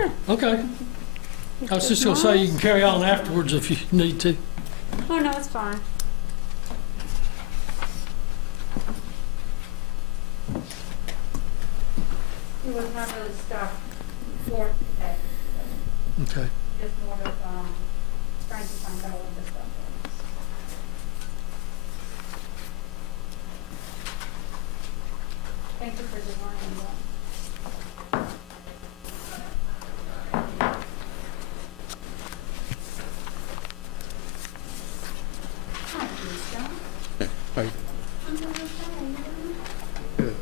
Sure. Okay. I was just gonna say you can carry on afterwards if you need to. Oh, no, it's fine. He was not really stuck for today. Okay. Just more of, trying to find out what the stuff is. Thank you for designing that. Hi, Lisa. Hi. I'm really sorry. Good.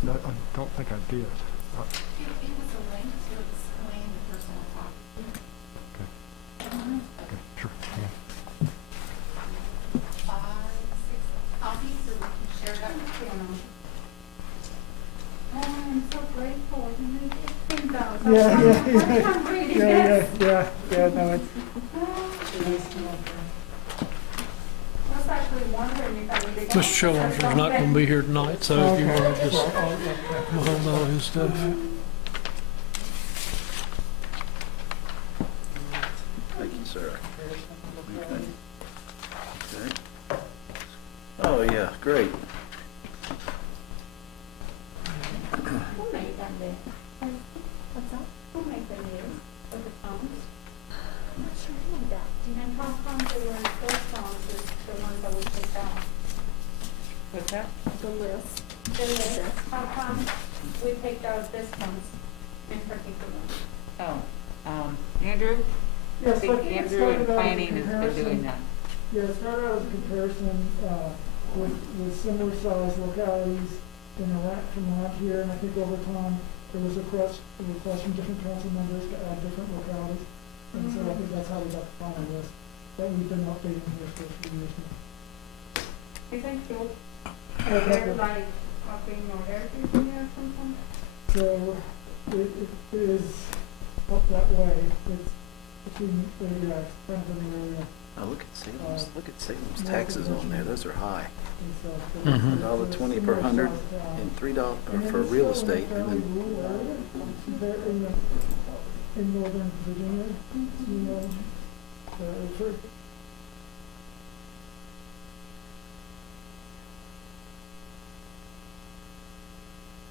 No, I don't think I did. It was a link to explain the personal property. Okay, sure. Hang on. 5, 6 copies, so we can share that with you. Oh, I'm so grateful. You made it think of. Yeah. I'm reading Yeah, this. no, it's. I was actually wondering if I needed. Mr. Showalter's not gonna be here tonight, so if you wanna just hold all his stuff. Thank you, sir. Okay. Okay. Oh, yeah, great. Who made that list? What's that? Who made the list of the songs? I'm not sure who made that. And how come they were those songs is the ones that we picked out? What's that? The list. The list. How come we picked out this ones in particular? Oh, Andrew? I Yes, think but it Andrew started and out as a planning has been comparison. doing that. Yeah, it started out as a comparison, with similar sized localities from around here, and I think over time, there was a request from different council members to add different localities. And so I think that's how we got the final list that we've been updating here for a few years now. Isn't cute? Okay. They're like upping your heritage in there or something? So it is up that way. It's between the, kind of in the area. Oh, look at Salem's taxes on there, those are high. Mhm. $1.20 per hundred and $3 for real estate, and then In Northern Virginia, you know, for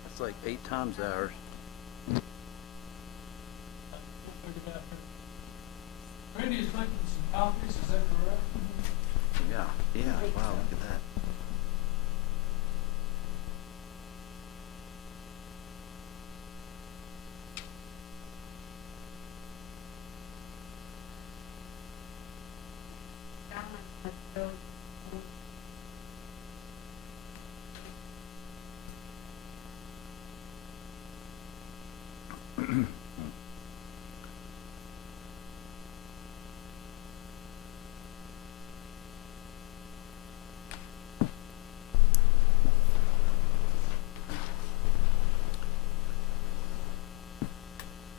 it's like 8 times ours. Randy is making some copies, is that correct? Yeah, wow, look at that.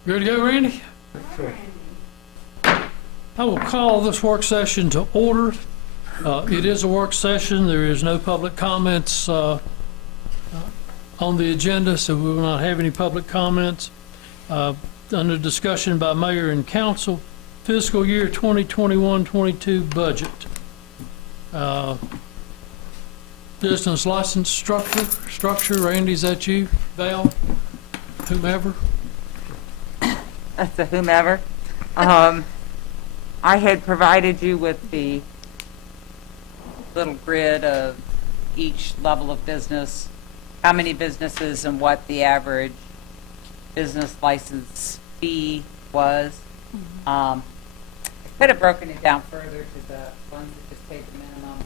Good to go, Randy? I will call this work session to order. It is a work session. There is no public comments on the agenda, so we will not have any public comments. Under discussion by mayor and council, fiscal year 2021-22 budget. Business license structure. Randy, is that you? Val? Whomever? That's a whomever. I had provided you with the little grid of each level of business, how many businesses and what the average business license fee was. I could have broken it down further to the ones that just paid the minimum,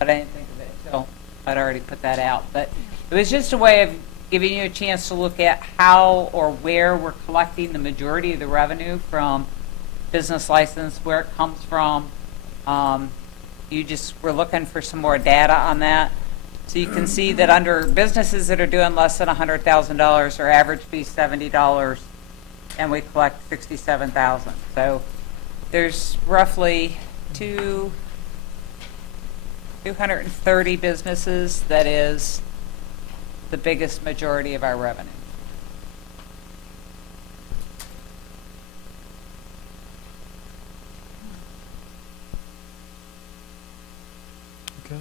but I didn't think of it until I'd already put that out. But it was just a way of giving you a chance to look at how or where we're collecting the majority of the revenue from business license, where it comes from, you just were looking for some more data on that. So you can see that under businesses that are doing less than $100,000, our average fee is $70, and we collect $67,000. So there's roughly 230 businesses that is the biggest majority of our revenue. Okay.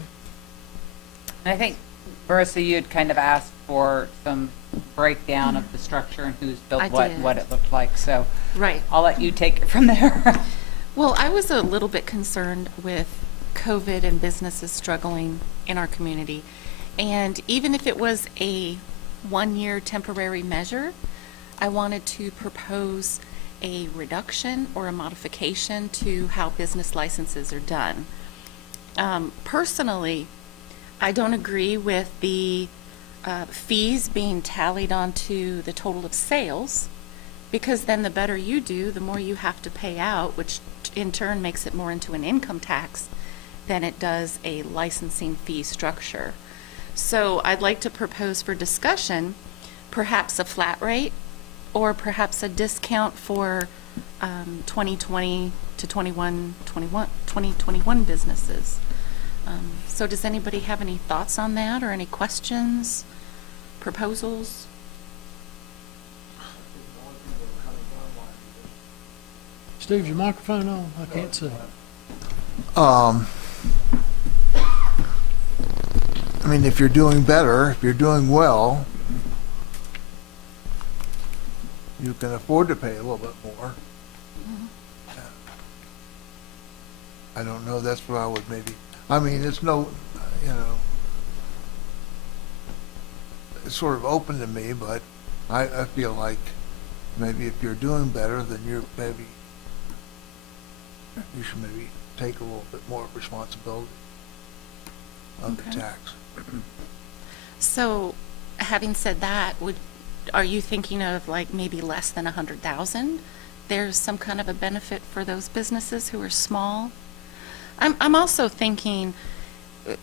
And I think, Marissa, you'd kind of asked for some breakdown of the structure and who's built I what and what did. it looked like. So Right. I'll let you take it from there. Well, I was a little bit concerned with COVID and businesses struggling in our community. And even if it was a one-year temporary measure, I wanted to propose a reduction or a modification to how business licenses are done. Personally, I don't agree with the fees being tallied onto the total of sales, because then the better you do, the more you have to pay out, which in turn makes it more into an income tax than it does a licensing fee structure. So I'd like to propose for discussion perhaps a flat rate or perhaps a discount for 2020 to 2021 businesses. So does anybody have any thoughts on that or any questions, proposals? Steve, your microphone on? I can't see. I mean, if you're doing better, if you're doing well, you can afford to pay a little bit more. I don't know, that's what I would maybe, I mean, it's no, you know, it's sort of open to me, but I feel like maybe if you're doing better, then you should maybe take a little bit more responsibility of the Okay. tax. So, having said that, are you thinking of like maybe less than 100,000? There's some kind of a benefit for those businesses who are small. I'm also thinking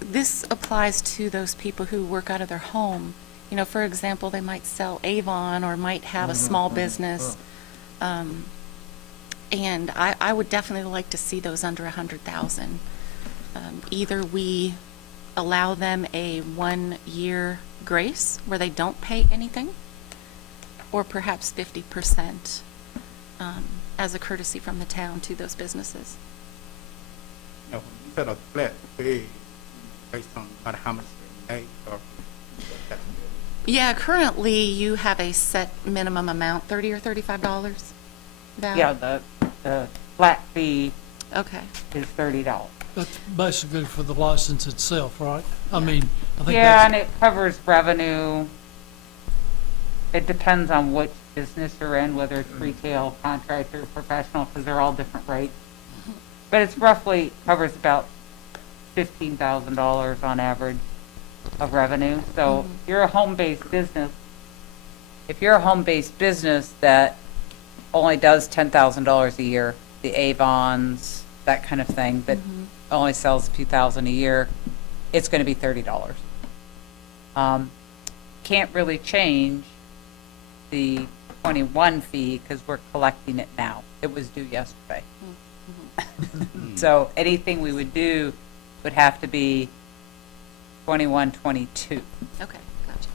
this applies to those people who work out of their home. You know, for example, they might sell Avon or might have a small business. And I would definitely like to see those under 100,000. Either we allow them a 1-year grace where they don't pay anything, or perhaps 50% as a courtesy from the town to those businesses. No, instead of flat fee based on about how much they make or that's Yeah, currently you have a set minimum amount, $30 or $35. Val? Yeah, the flat fee Okay. is $30. That's basically for the license itself, right? I mean, I think Yeah, and that's, it covers revenue. It depends on which business you're in, whether it's retail, contractor, professional, because they're all different rates. But it's roughly covers about $15,000 on average of revenue. So you're a home-based business. If you're a home-based business that only does $10,000 a year, the Avons, that kind of thing, that only sells a few thousand a year, it's going to be $30. Can't really change the 21 fee because we're collecting it now. It was due yesterday. So anything we would do would have to be 21, 22. Okay, gotcha.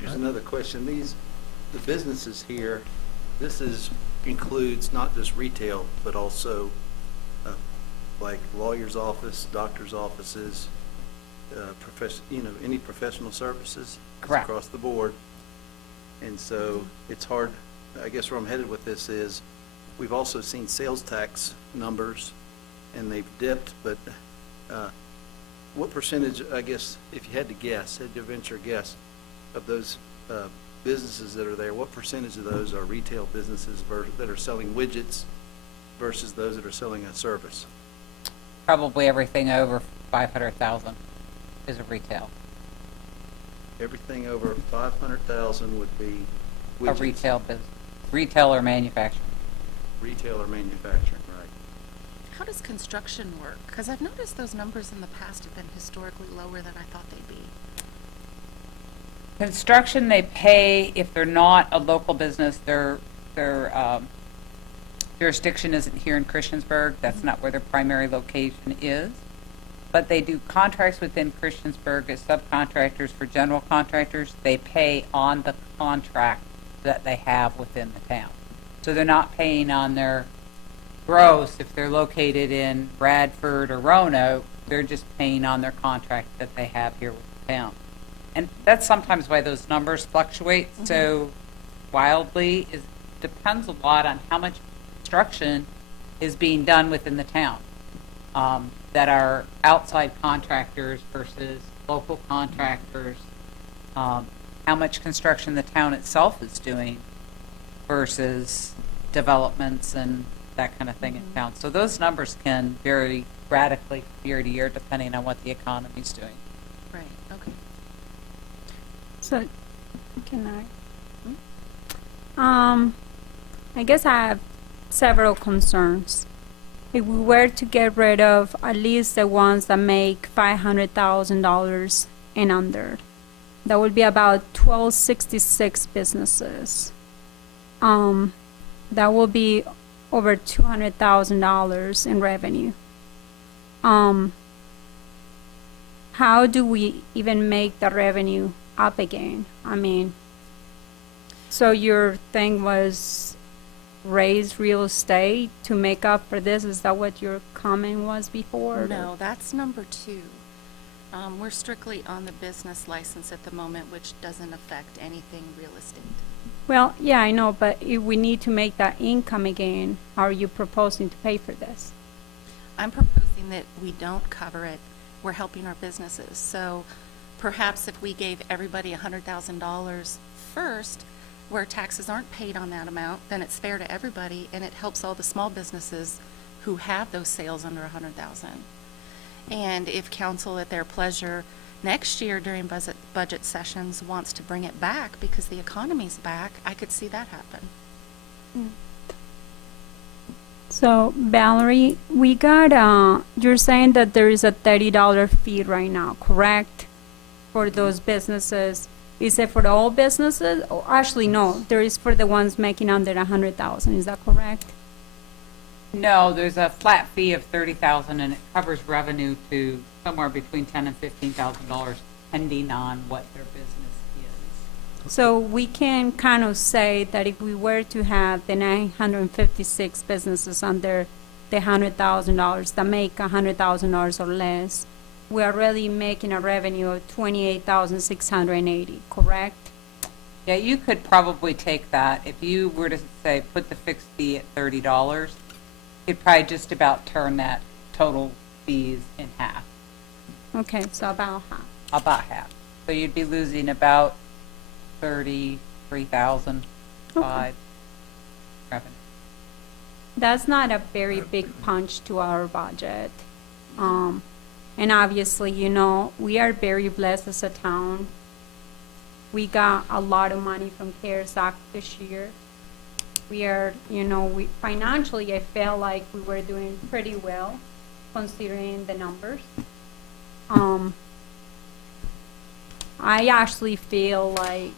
Here's another question. The businesses here, includes not just retail, but also like lawyer's office, doctor's offices, any professional services. It's Correct. across the board. And so it's hard, I guess where I'm headed with this is, we've also seen sales tax numbers, and they've dipped, but what percentage, I guess, if you had to guess, had to venture a guess, of those businesses that are there, what percentage of those are retail businesses that are selling widgets versus those that are selling a service? Probably everything over 500,000 is a retail. Everything over 500,000 would be A widgets. retail business, retail or manufacturing. Retail or manufacturing, right. how does construction work? Because I've noticed those numbers in the past have been historically lower than I thought they'd be. Construction, they pay, if they're not a local business, their jurisdiction isn't here in Christiansburg. That's not where their primary location is. But they do contracts within Christiansburg as subcontractors for general contractors. They pay on the contract that they have within the town. So they're not paying on their gross if they're located in Bradford or Roanoke. They're just paying on their contract that they have here with the town. And that's sometimes why those numbers fluctuate so wildly. It depends a lot on how much construction is being done within the town that are outside contractors versus local contractors, how much construction the town itself is doing versus developments and that kind of thing in town. So those numbers can vary radically from year to year depending on what the economy's doing. Right, okay. So, can I guess I have several concerns. If we were to get rid of at least the ones that make $500,000 and under, that would be about 1266 businesses. That will be over $200,000 in revenue. How do we even make the revenue up again? I mean, so your thing was raise real estate to make up for this? Is that what your comment was before? No, that's number 2. We're strictly on the business license at the moment, which doesn't affect anything real estate. Well, yeah, I know, but if we need to make that income again, how are you proposing to pay for this? I'm proposing that we don't cover it. We're helping our businesses. So perhaps if we gave everybody $100,000 first, where taxes aren't paid on that amount, then it's fair to everybody, and it helps all the small businesses who have those sales under $100,000. And if council, at their pleasure, next year during budget sessions wants to bring it back because the economy's back, I could see that happen. So, Valerie, we got, you're saying that there is a $30 fee right now, correct? For those businesses. Is it for all businesses? Oh, actually, no, there is for the ones making under 100,000, is that correct? No, there's a flat fee of $30,000 and it covers revenue to somewhere between $10,000 and $15,000 depending on what their business is. So we can kind of say that if we were to have the 956 businesses under the $100,000 that make $100,000 or less, we are really making a revenue of $28,680, correct? Yeah, you could probably take that. If you were to say put the fixed fee at $30, you'd probably just about turn that total fees in half. Okay, so about half. About half. So you'd be losing about $33,005 revenue. That's not a very big punch to our budget. And obviously, you know, we are very blessed as a town. We got a lot of money from CARES Act this year. We are, you know, financially, I felt like we were doing pretty well considering the numbers. I actually feel like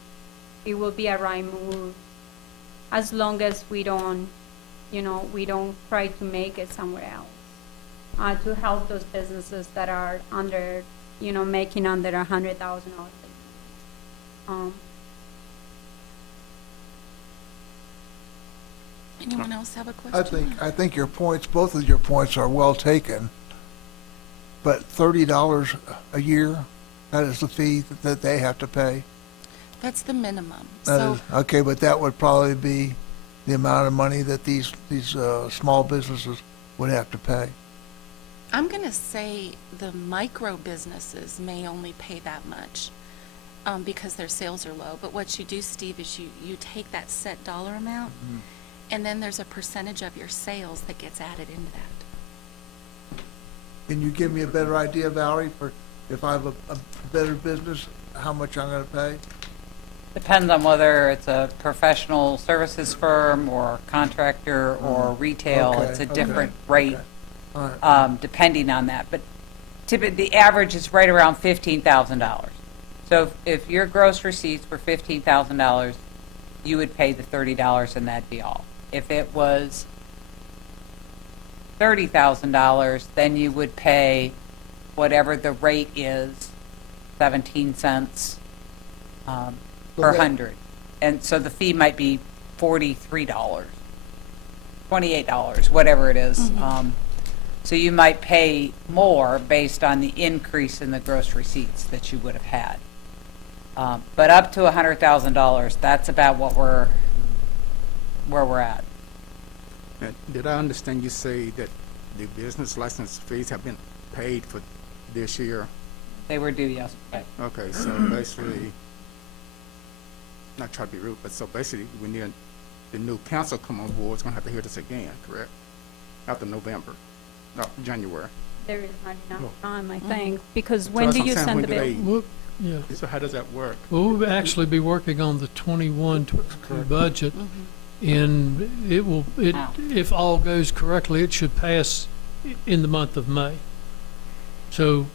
it will be a right move as long as we don't, you know, we don't try to make it somewhere else. To help those businesses that are under, you know, making under $100,000. Anyone else have a question? I think your points, both of your points are well taken, but $30 a year, that is the fee that they have to pay? That's the minimum. Okay, but that would probably be the amount of money that these small businesses would have to pay. I'm going to say the micro businesses may only pay that much because their sales are low. But what you do, Steve, is you take that set dollar amount, and then there's a percentage of your sales that gets added into that. Can you give me a better idea, Valerie, for if I have a better business, how much I'm going to pay? Depends on whether it's a professional services firm or contractor or retail. Okay, It's a okay, different rate. okay. All right. depending on that. But typically, the average is right around $15,000. So if your gross receipts were $15,000, you would pay the $30 and that'd be all. If it was $30,000, then you would pay whatever the rate is, 17 cents per Okay. 100. And so the fee might be $43, $28, whatever it is. So you might pay more based on the increase in the gross receipts that you would have had. But up to $100,000, that's about where we're at. And did I understand you say that the business license fees have been paid for this year? They were due yesterday. Okay, so basically, not trying to be rude, but so basically, when the new council come on board, it's gonna have to hear this again, correct? After November, not January. There is not enough time, I think, because So when that's do what you I'm saying, send when the do bill? they- We'll- Yeah, So how does that work? we'll actually be working on the 21 budget, and it will, Wow. if all goes correctly, it should pass in the month of May, so,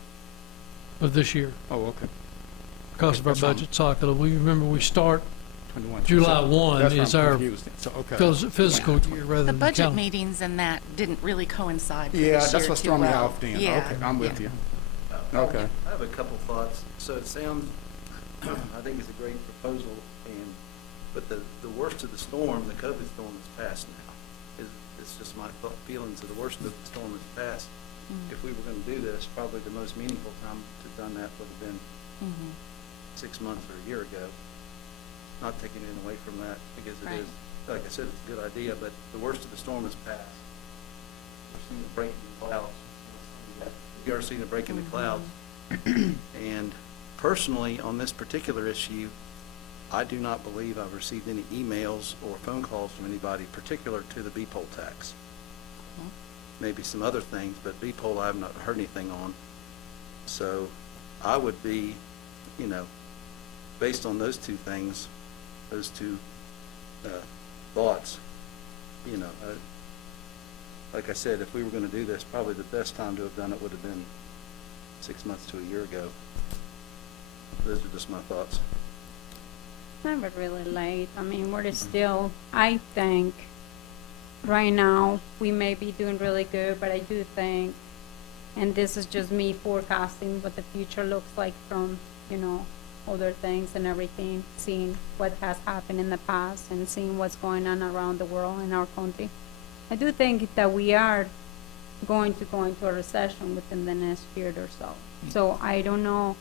of this year, Oh, okay, because of our That's fine. budget cycle. We remember we start 21. July So 1 that's why is I'm our confused. So, okay. physical year rather The than budget calendar. meetings and that didn't really coincide for Yeah, this that's year what's too throwing me well. off then. Yeah, Okay, I'm with yeah. you. Okay. I have a couple thoughts. So it sounds, I think it's a great proposal, but the worst of the storm, the COVID storm is past now. It's just my feelings of the worst of the storm is past. If we were going to do this, probably the most meaningful time to have done that would have been 6 months or a year ago. Not taking it away from that, because it Right. is, like I said, it's a good idea, but the worst of the storm is past. We're seeing the break in the clouds. We are seeing a break in the clouds. And personally, on this particular issue, I do not believe I've received any emails or phone calls from anybody particular to the B-poll tax. Maybe some other things, but B-poll I have not heard anything on. So I would be, based on those two things, those two thoughts, like I said, if we were going to do this, probably the best time to have done it would have been 6 months to a year ago. Those are just my thoughts. Never really late. I mean, we're still, I think, right now, we may be doing really good, but I do think, and this is just me forecasting what the future looks like from, other things and everything, seeing what has happened in the past and seeing what's going on around the world in our country. I do think that we are going to go into a recession within the next year or so. So I don't know,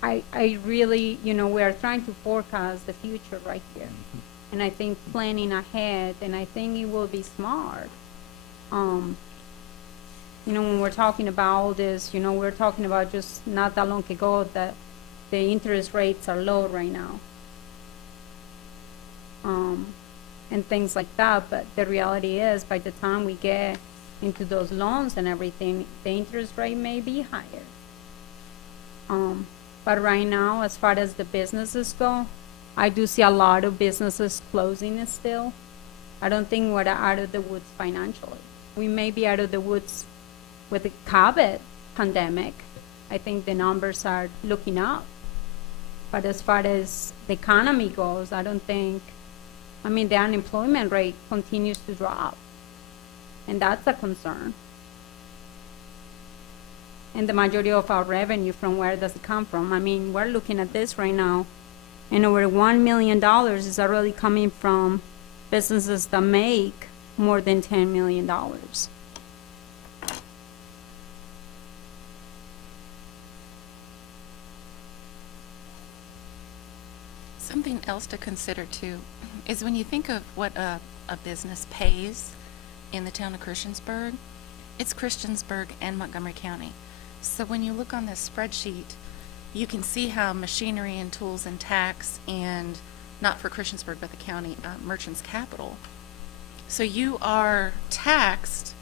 I really, we are trying to forecast the future right here. And I think planning ahead, and I think it will be smart. When we're talking about all this, we're talking about just not that long ago that the interest rates are low right now. And things like that, but the reality is by the time we get into those loans and everything, the interest rate may be higher. But right now, as far as the businesses go, I do see a lot of businesses closing still. I don't think we're out of the woods financially. We may be out of the woods with the COVID pandemic. I think the numbers are looking up. But as far as the economy goes, I don't think, the unemployment rate continues to drop. And that's a concern. And the majority of our revenue, from where does it come from? We're looking at this right now, and over $1 million is already coming from businesses that make more than $10 million. Something else to consider too is when you think of what a business pays in the town of Christiansburg, it's Christiansburg and Montgomery County. So when you look on this spreadsheet, you can see how machinery and tools and tax, and not for Christiansburg but the county, merchants capital. So you are taxed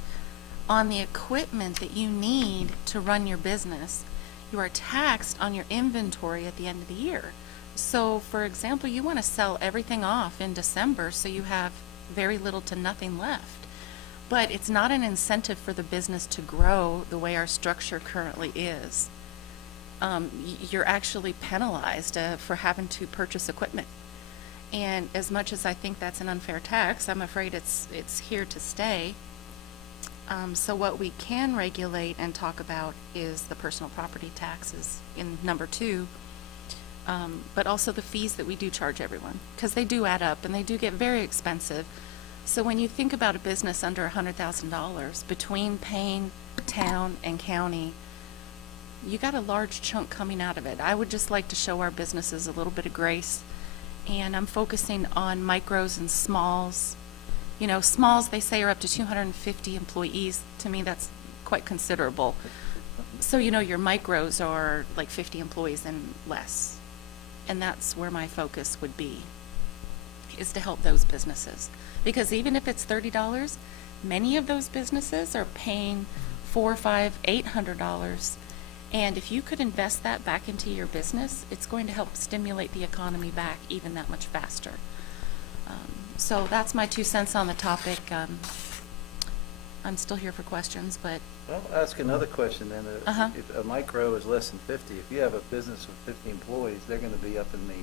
on the equipment that you need to run your business. You are taxed on your inventory at the end of the year. So, for example, you want to sell everything off in December so you have very little to nothing left. But it's not an incentive for the business to grow the way our structure currently is. You're actually penalized for having to purchase equipment. And as much as I think that's an unfair tax, I'm afraid it's here to stay. So what we can regulate and talk about is the personal property taxes in number 2, but also the fees that we do charge everyone, because they do add up and they do get very expensive. So when you think about a business under $100,000, between paying town and county, you got a large chunk coming out of it. I would just like to show our businesses a little bit of grace, and I'm focusing on micros and smalls. You know, smalls, they say, are up to 250 employees. To me, that's quite considerable. So, you know, your micros are like 50 employees and less. And that's where my focus would be, is to help those businesses. Because even if it's $30, many of those businesses are paying $400, $500, $800. And if you could invest that back into your business, it's going to help stimulate the economy back even that much faster. So that's my 2 cents on the topic. I'm still here for questions, but Well, I'll ask another question then. Uh-huh. If a micro is less than 50, if you have a business with 50 employees, they're going to be up in the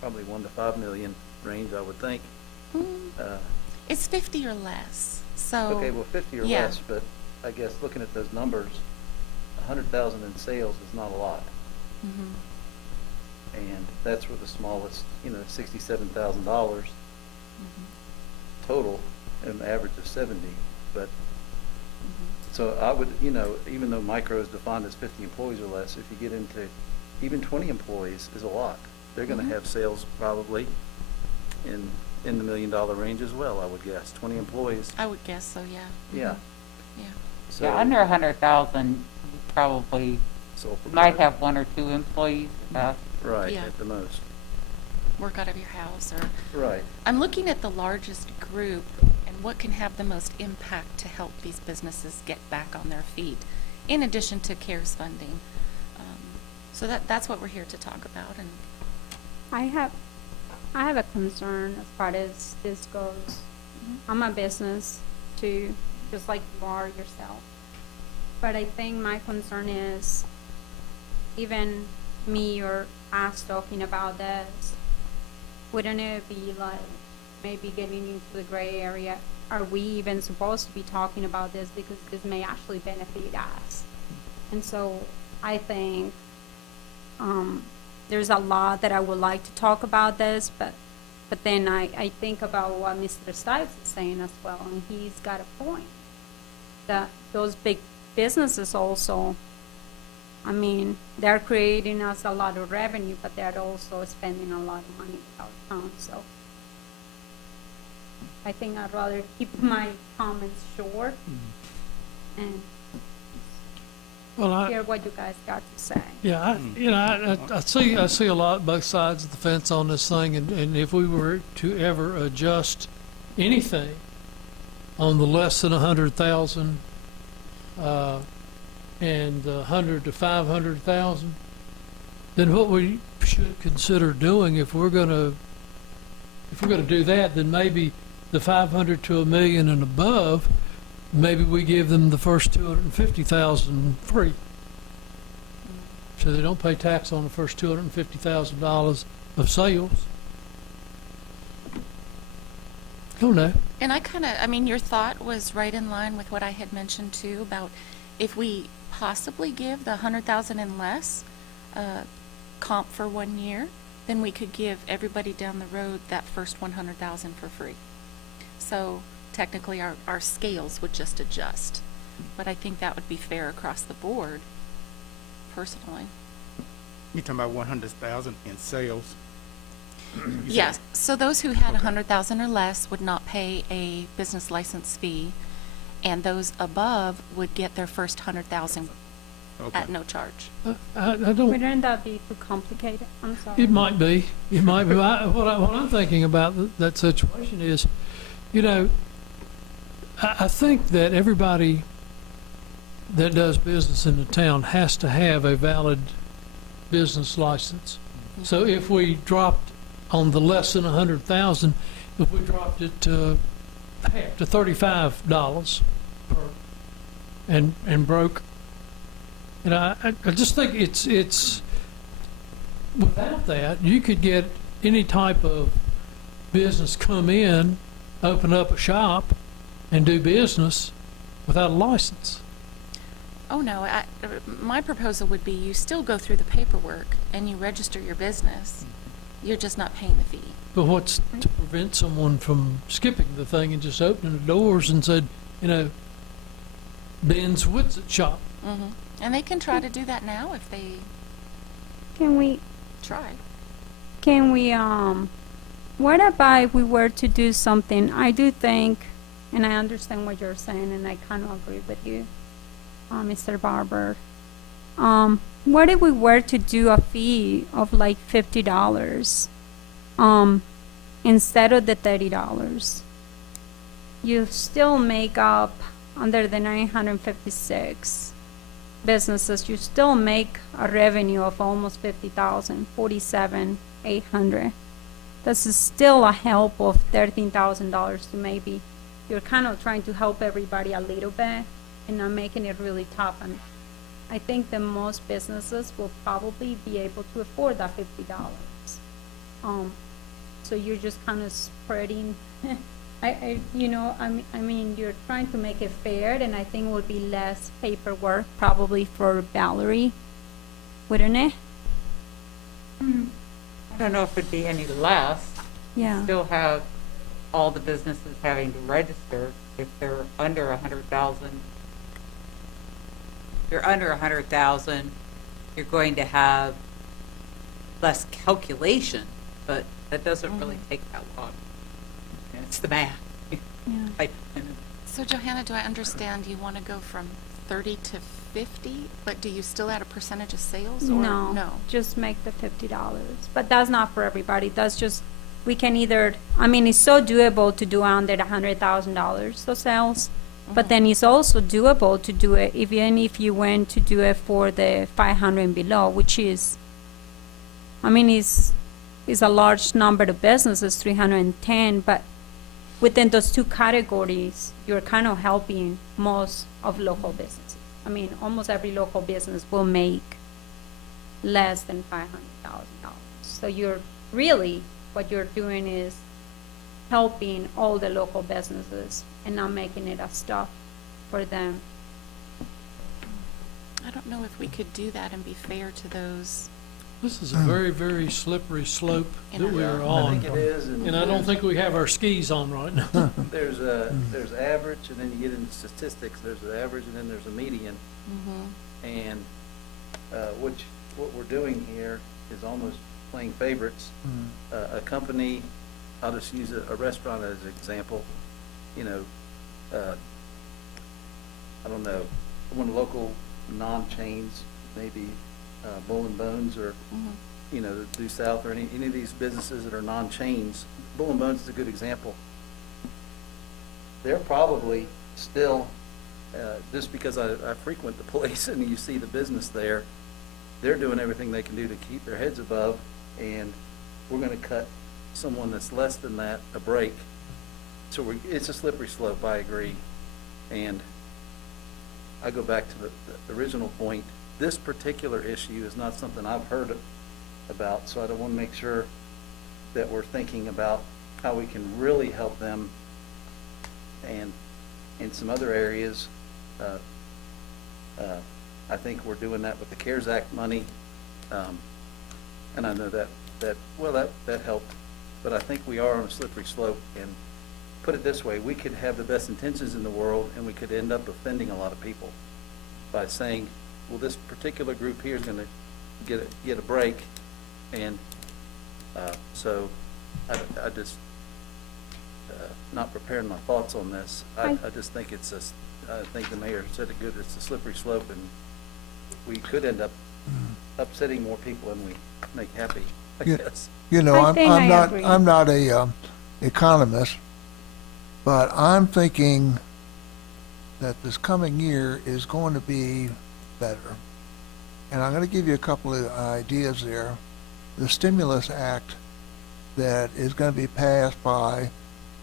probably 1 to 5 million range, I would think. it's 50 or less. So Okay, well, 50 or yeah. less, but I guess looking at those numbers, 100,000 in sales is not a lot. Mhm. And that's where the smallest, $67,000 Mhm. total, and an average of 70. But, Mhm. so I would, even though micro is defined as 50 employees or less, if you get into even 20 employees is a lot. They're going to Mhm. have sales probably in the $1 million range as well, I would guess. 20 employees. I would guess so, yeah. Yeah. Mhm. Yeah. So, Yeah, under 100,000, you probably sole might proprietor. have 1 or 2 employees. Right, Yeah. at the most. Work out of your house, or Right. I'm looking at the largest group and what can have the most impact to help these businesses get back on their feet, in addition to CARES funding. So that's what we're here to talk about. And I have a concern as far as this goes. I'm a business too, just like you are yourself. But I think my concern is, even me or us talking about this, wouldn't it be like maybe getting into the gray area? Are we even supposed to be talking about this, because this may actually benefit us? And so I think there's a lot that I would like to talk about this, but then I think about what Mr. Stites is saying as well, and he's got a point. That those big businesses also, I mean, they're creating us a lot of revenue, but they're also spending a lot of money out of town, so I think I'd rather keep my comments short and Well, hear what you guys got to say. yeah, I see a lot, both sides of the fence on this thing, and if we were to ever adjust anything on the less than 100,000, and 100 to 500,000, then what we should consider doing, if we're gonna do that, then maybe the 500 to 1 million and above, maybe we give them the first 250,000 free. So they don't pay tax on the first $250,000 of sales. Don't know. And I mean, your thought was right in line with what I had mentioned too, about if we possibly give the 100,000 and less comp for 1 year, then we could give everybody down the road that first 100,000 for free. So technically our scales would just adjust. But I think that would be fair across the board, personally. You're talking about 100,000 in sales? Yes, so those who had 100,000 or less would not pay a business license fee, and those above would get their first 100,000 Okay. at no charge. I don't. Wouldn't that be too complicated? I'm sorry. It might be. It might be. What I'm thinking about that situation is, I think that everybody that does business in the town has to have a valid business license. So if we dropped on the less than 100,000, if we dropped it to half, to $35 per, and broke. And I just think it's, without that, you could get any type of business come in, open up a shop, and do business without a license. Oh, no, my proposal would be you still go through the paperwork and you register your business. You're just not paying the fee. But what's to prevent someone from skipping the thing and just opening the doors and said, Ben's Witsit Shop? Mm-hmm. And they can try to do that now if they Can we, try. what about if we were to do something? I do think, and I understand what you're saying, and I kind of agree with you, Mr. Barber. What if we were to do a fee of like $50, instead of the $30? You still make up, under the 956 businesses, you still make a revenue of almost 50,000, 47,800. This is still a help of $13,000 to maybe, you're kind of trying to help everybody a little bit and not making it really tough. And I think that most businesses will probably be able to afford that $50. So you're just kind of spreading, I mean, you're trying to make it fair, and I think it would be less paperwork probably for Valerie, wouldn't it? I don't know if it'd be any less. Yeah. Still have all the businesses having to register if they're under 100,000. If you're under 100,000, you're going to have less calculation, but that doesn't really take that long. It's the math. Yeah. So Johanna, do I understand you want to go from 30 to 50, but do you still add a percentage of sales, or No, no? just make the $50. But that's not for everybody. That's just, we can either, I mean, it's so doable to do under $100,000 of sales, but then it's also doable to do it even if you went to do it for the 500 and below, which is, I mean, is a large number of businesses, 310, but within those two categories, you're kind of helping most of local businesses. I mean, almost every local business will make less than $500,000. So you're really, what you're doing is helping all the local businesses and not making it a stuff for them. I don't know if we could do that and be fair to those. This is a very, very slippery slope that we're I on. think it is. And I don't think we have our skis on right now. There's average, and then you get into statistics. There's an average, and then there's a median. And what we're doing here is almost playing favorites. A company, I'll just use a restaurant as an example. I don't know, one of the local non-chains, maybe Bull and Bones, or Due South, or any of these businesses that are non-chains. Bull and Bones is a good example. They're probably still, just because I frequent the place and you see the business there, they're doing everything they can do to keep their heads above, and we're going to cut someone that's less than that a break. So it's a slippery slope, I agree. And I go back to the original point. This particular issue is not something I've heard about, so I want to make sure that we're thinking about how we can really help them. And in some other areas, I think we're doing that with the CARES Act money, and I know that helped, but I think we are on a slippery slope. And put it this way, we could have the best intentions in the world, and we could end up offending a lot of people by saying, well, this particular group here is going to get a break, and so I just not preparing my thoughts on this. I just think I think the mayor said it good. It's a slippery slope, and we could end up upsetting more people than we make happy, I guess. I'm not a economist, but I'm thinking that this coming year is going to be better. And I'm going to give you a couple of ideas there. The stimulus act that is going to be passed by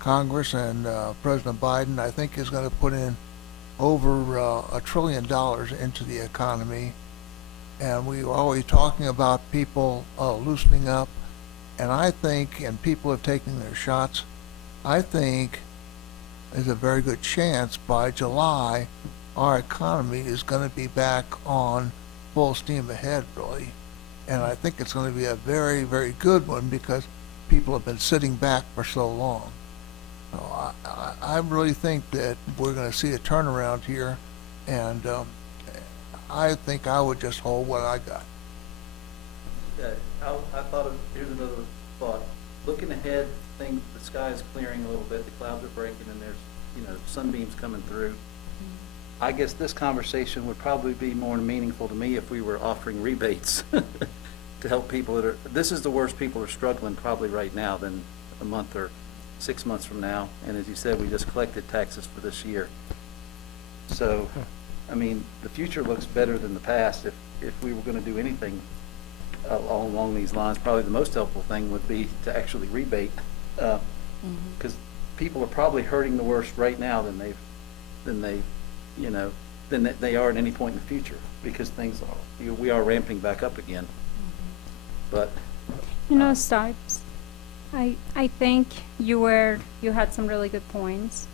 Congress and President Biden, I think, is going to put in over $1 trillion into the economy. And we were always talking about people loosening up. And I think, and people have taken their shots, I think there's a very good chance by July our economy is going to be back on full steam ahead, really. And I think it's going to be a very, very good one because people have been sitting back for so long. So I really think that we're going to see a turnaround here, and I think I would just hold what I got. I thought here's another thought. Looking ahead, the sky is clearing a little bit, the clouds are breaking, and there's, sunbeams coming through. I guess this conversation would probably be more meaningful to me if we were offering rebates to help people this is the worst people are struggling probably right now than a month or 6 months from now. And as you said, we just collected taxes for this year. So, I mean, the future looks better than the past. If we were going to do anything along these lines, probably the most helpful thing would be to actually rebate, because people are probably hurting the worst right now than they are at any point in the future, because we are ramping back up again. But Stipes, I think you had some really good points.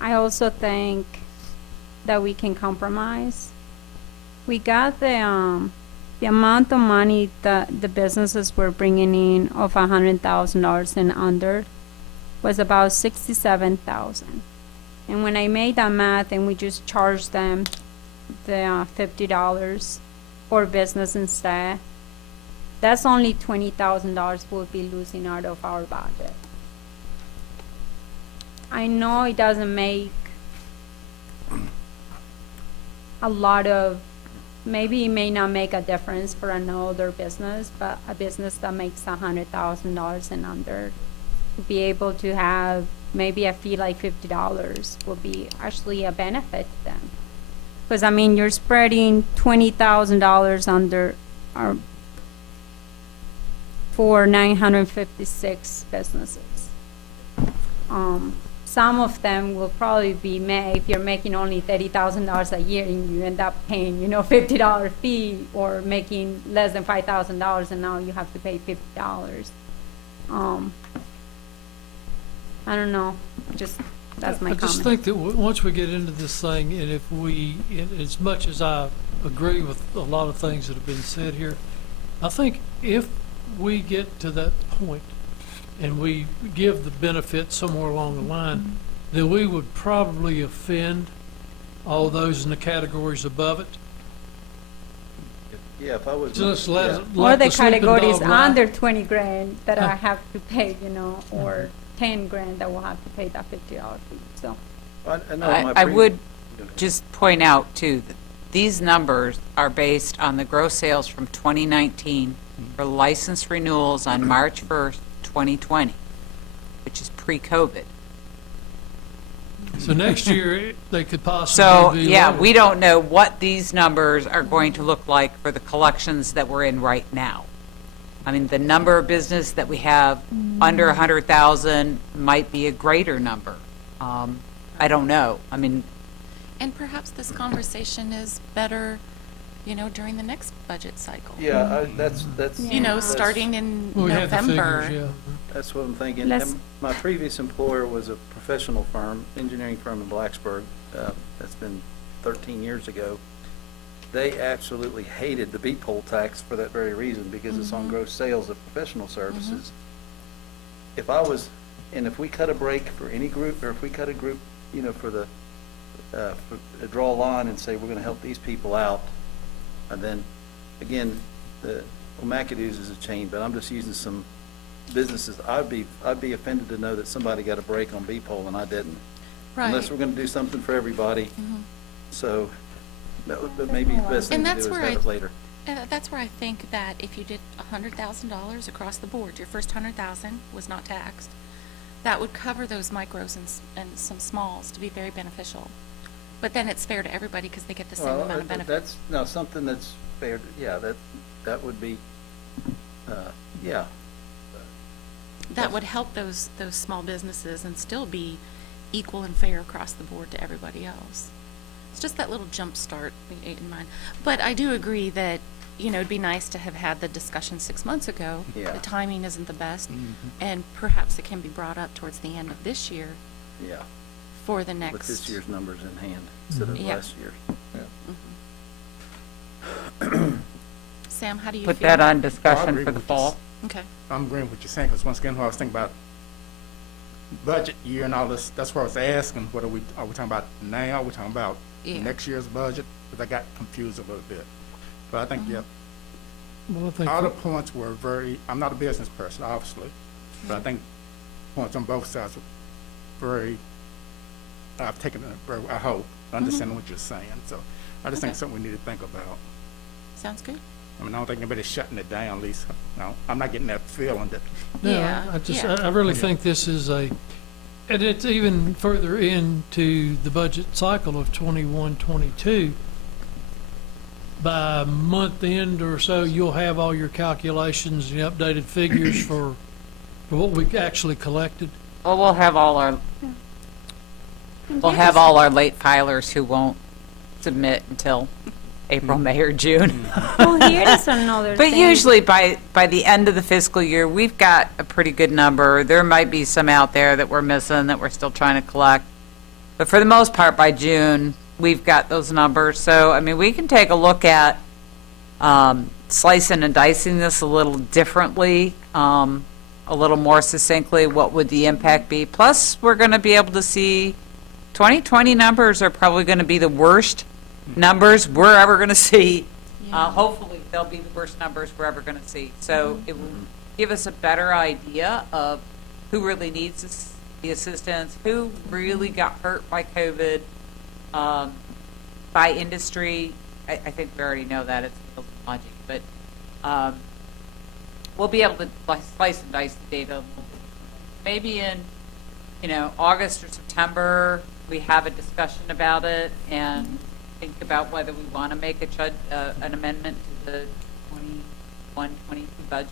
I also think that we can compromise. We got the amount of money that the businesses were bringing in of $100,000 and under was about $67,000. And when I made that math and we just charged them the $50 for business instead, that's only $20,000 we'll be losing out of our budget. I know it doesn't make a lot of, maybe it may not make a difference for another business, but a business that makes $100,000 and under to be able to have maybe a fee like $50 will be actually a benefit to them. Because, I mean, you're spreading $20,000 under for 956 businesses. Some of them will probably be made, if you're making only $30,000 a year and you end up paying, $50 fee, or making less than $5,000 and now you have to pay $50. I don't know, that's my comment. I just think that once we get into this thing, and as much as I agree with a lot of things that have been said here, I think if we get to that point and we give the benefit somewhere along the line, then we would probably offend all those in the categories above it. Yeah, if I was. Just or let the the sleeping categories dog lie. under 20 grand that I have to pay, or 10 grand that will have to pay that $50 fee, so. I would just point out, too, that these numbers are based on the gross sales from 2019 for license renewals on March 1st, 2020, which is pre-COVID. So next year, they could possibly be lower. We don't know what these numbers are going to look like for the collections that we're in right now. I mean, the number of business that we have under 100,000 might be a greater number. I don't know. I mean, And perhaps this conversation is better, during the next budget cycle. Yeah, that's. Starting in We have the November. figures, That's what I'm thinking. And my previous employer was a professional firm, engineering firm in Blacksburg. That's been 13 years ago. They absolutely hated the beat poll tax for that very reason, because it's on gross sales of professional services. If we cut a break for any group, or if we cut a group, for draw a line and say we're going to help these people out, and then again, McAdoo's is a chain, but I'm just using some businesses. I'd be offended to know that somebody got a break on beat poll and I didn't. Right. Unless we're going to do something for everybody. So, but maybe the best thing to do is have it later. That's where I think that if you did $100,000 across the board, your first $100,000 was not taxed, that would cover those micros and some smalls to be very beneficial. But then it's fair to everybody because they get the same amount of benefit. That's something that's fair. That would be, yeah. That would help those small businesses and still be equal and fair across the board to everybody else. It's just that little jump start in mind. But I do agree that, it'd be nice to have had the discussion 6 months ago. Yeah. The timing isn't the best, and perhaps it can be brought up towards the end of this year Yeah, for the with next. this year's numbers in hand instead of Yeah. last year's. Sam, how do you Put feel? that on I discussion agree for the with fall. Okay. I'm agreeing with what you're saying, because once again, when I was thinking about budget year and all this, that's why I was asking, are we talking about now, are we talking about Yeah. next year's budget? Because I got confused a little bit. But I think, yeah, Well, I think all the points were very, I'm not a business person, obviously, but I think points on both sides were very, I've taken it, I hope, understanding what you're saying. So I just think it's something we need to think about. Sounds good. I mean, I don't think anybody's shutting it down, at least, no, I'm not getting that feeling that, Yeah, I really think this is and it's even further into the budget cycle of 21, 22. By month end or so, you'll have all your calculations and updated figures for what we actually collected. Well, we'll have all our late filers who won't submit until April, May, or June. Well, here's another But thing. usually by the end of the fiscal year, we've got a pretty good number. There might be some out there that we're missing that we're still trying to collect. But for the most part, by June, we've got those numbers. So, I mean, we can take a look at slicing and dicing this a little differently, a little more succinctly. What would the impact be? Plus, we're going to be able to see 2020 numbers are probably going to be the worst numbers we're ever going to see. Yeah. Hopefully, they'll be the worst numbers we're ever going to see. So it will give us a better idea of who really needs the assistance, who really got hurt by COVID, by industry. I think we already know that. It's logic. But we'll be able to slice and dice the data. Maybe in, August or September, we have a discussion about it and think about whether we want to make an amendment to the 21-22 budget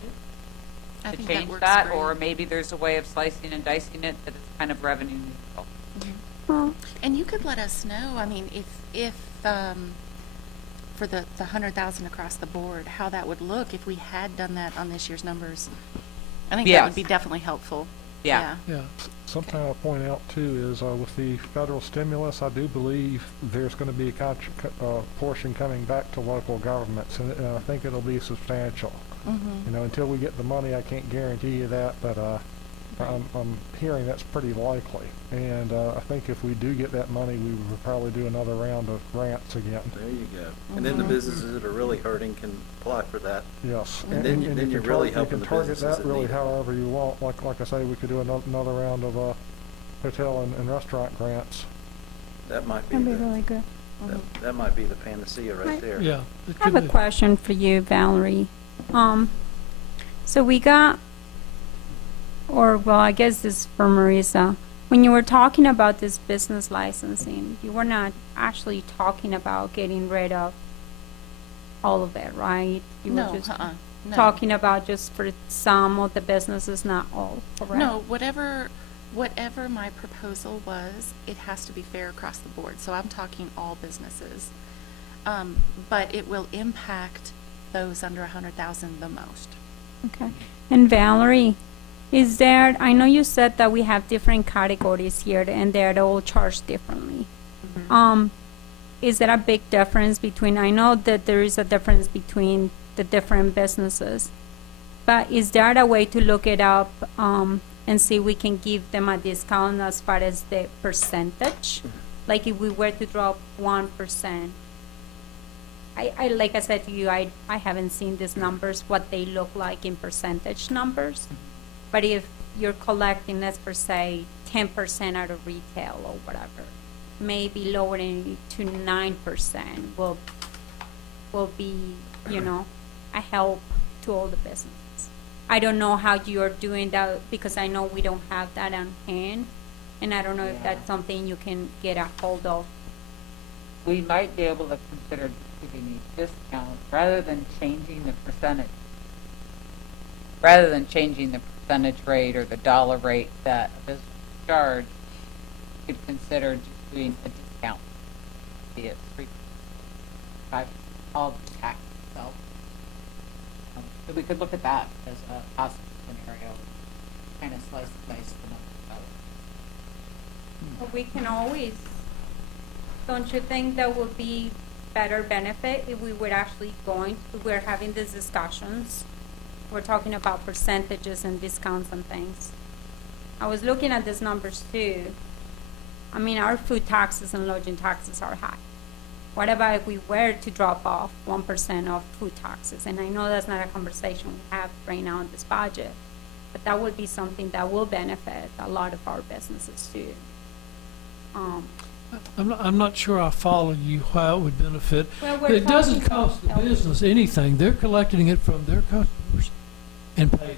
I to think change works that, great. or maybe there's a way of slicing and dicing it that it's kind of revenue neutral. Well, And you could let us know, I mean, if for the 100,000 across the board, how that would look if we had done that on this year's numbers. I think that Yes. would be definitely helpful. Yeah. Yeah. Something I'll point out too is with the federal stimulus, I do believe there's going to be a portion coming back to local governments, and I think it'll be substantial. Until we get the money, I can't guarantee you that, but I'm hearing that's pretty likely. And I think if we do get that money, we would probably do another round of grants again. There you go. And then the businesses that are really hurting can apply for that. Yes. And then you you're can really you helping can the target businesses that that really need it. however you want. Like I say, we could do another round of hotel and restaurant grants. That might be that'd be really good. that might be the panacea right there. Yeah. It I have could a be. question for you, Valerie. So we got, I guess this is for Marisa. When you were talking about this business licensing, you were not actually talking about getting rid of all of it, right? You No, were just no. talking about just for some of the businesses, not all, correct? No, whatever my proposal was, it has to be fair across the board. So I'm talking all businesses. But it will impact those under 100,000 the most. Okay. And Valerie, I know you said that we have different categories here and they're all charged differently. Is there a big difference between, I know that there is a difference between the different businesses, but is there a way to look it up and see if we can give them a discount as far as the percentage? Like if we were to drop 1%. I like I said to you, I haven't seen these numbers, what they look like in percentage numbers. But if you're collecting, let's per se, 10% out of retail or whatever, maybe lowering it to 9% will be, a help to all the businesses. I don't know how you're doing that because I know we don't have that on hand, and I don't know if that's something you can get a hold of. We might be able to consider giving a discount rather than changing the percentage. Rather than changing the percentage rate or the dollar rate that a business charge, you could consider doing a discount, be it 3, 5, all the tax itself. So we could look at that as a possible scenario, kind of slice and dice the numbers out. But we can always, don't you think that would be better benefit if we were actually we're having these discussions? We're talking about percentages and discounts and things. I was looking at these numbers too. I mean, our food taxes and lodging taxes are high. What about if we were to drop off 1% of food taxes? And I know that's not a conversation we have right now in this budget, but that would be something that will benefit a lot of our businesses too. I'm not sure I follow you how it would benefit. Well, we're It doesn't talking about cost the health. business anything. They're collecting it from their customers and paying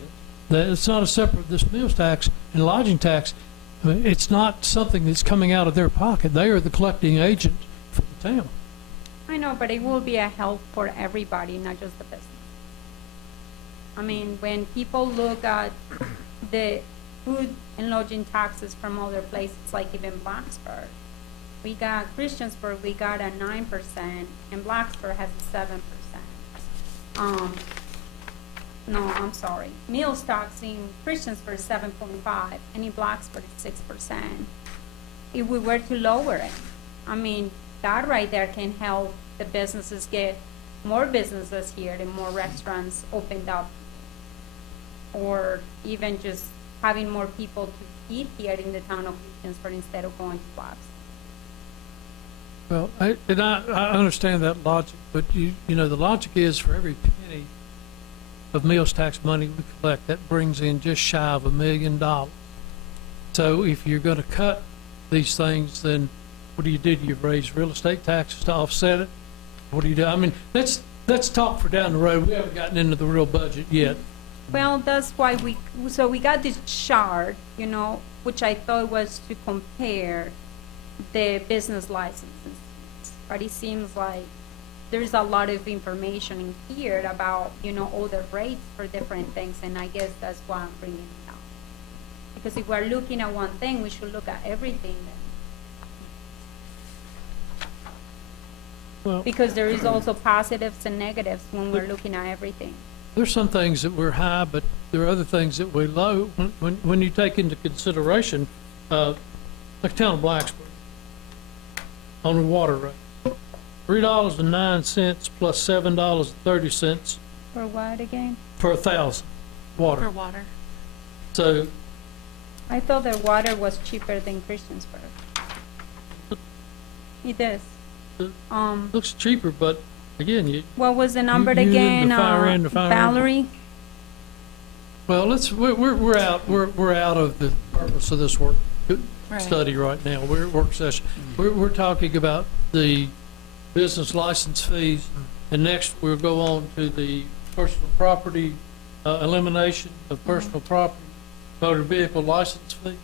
it. It's not a separate, this meals tax and lodging tax, I mean, it's not something that's coming out of their pocket. They are the collecting agent for the town. I know, but it will be a help for everybody, not just the business. I mean, when people look at the food and lodging taxes from other places, like even Blacksburg, we got Christiansburg, we got a 9%, and Blacksburg has a 7%. No, I'm sorry. Meals tax in Christiansburg is 7.5, and in Blacksburg is 6%. If we were to lower it, I mean, that right there can help the businesses get more businesses here and more restaurants opened up, or even just having more people to eat here in the town of Christiansburg instead of going to Blacksburg. Well, I understand that logic, but you know, the logic is for every penny of meals tax money we collect, that brings in just shy of $1 million. So if you're going to cut these things, then what do? You raise real estate taxes to offset it? What do you do? I mean, that's talk for down the road. We haven't gotten into the real budget yet. Well, that's why we got this chart, you know, which I thought was to compare the business licenses. But it seems like there's a lot of information in here about, you know, all the rates for different things, and I guess that's why I'm bringing it out. Because if we're looking at one thing, we should look at everything then. Well, Because there is also positives and negatives when we're looking at everything. there's some things that we're high, but there are other things that we're low. When you take into consideration, like town of Blacksburg, on the water rate, $3.09 plus $7.30 For what again? per 1,000 water. For water. So I thought the water was cheaper than Christiansburg. It is. looks cheaper, but again, What was the number you- again? the fire end, the fire end. Valerie? well, we're out of the purpose of this work Right. study right now. We're at work session. We're talking about the business license fees, and next we'll go on to the personal property, elimination of personal property, motor vehicle license fee.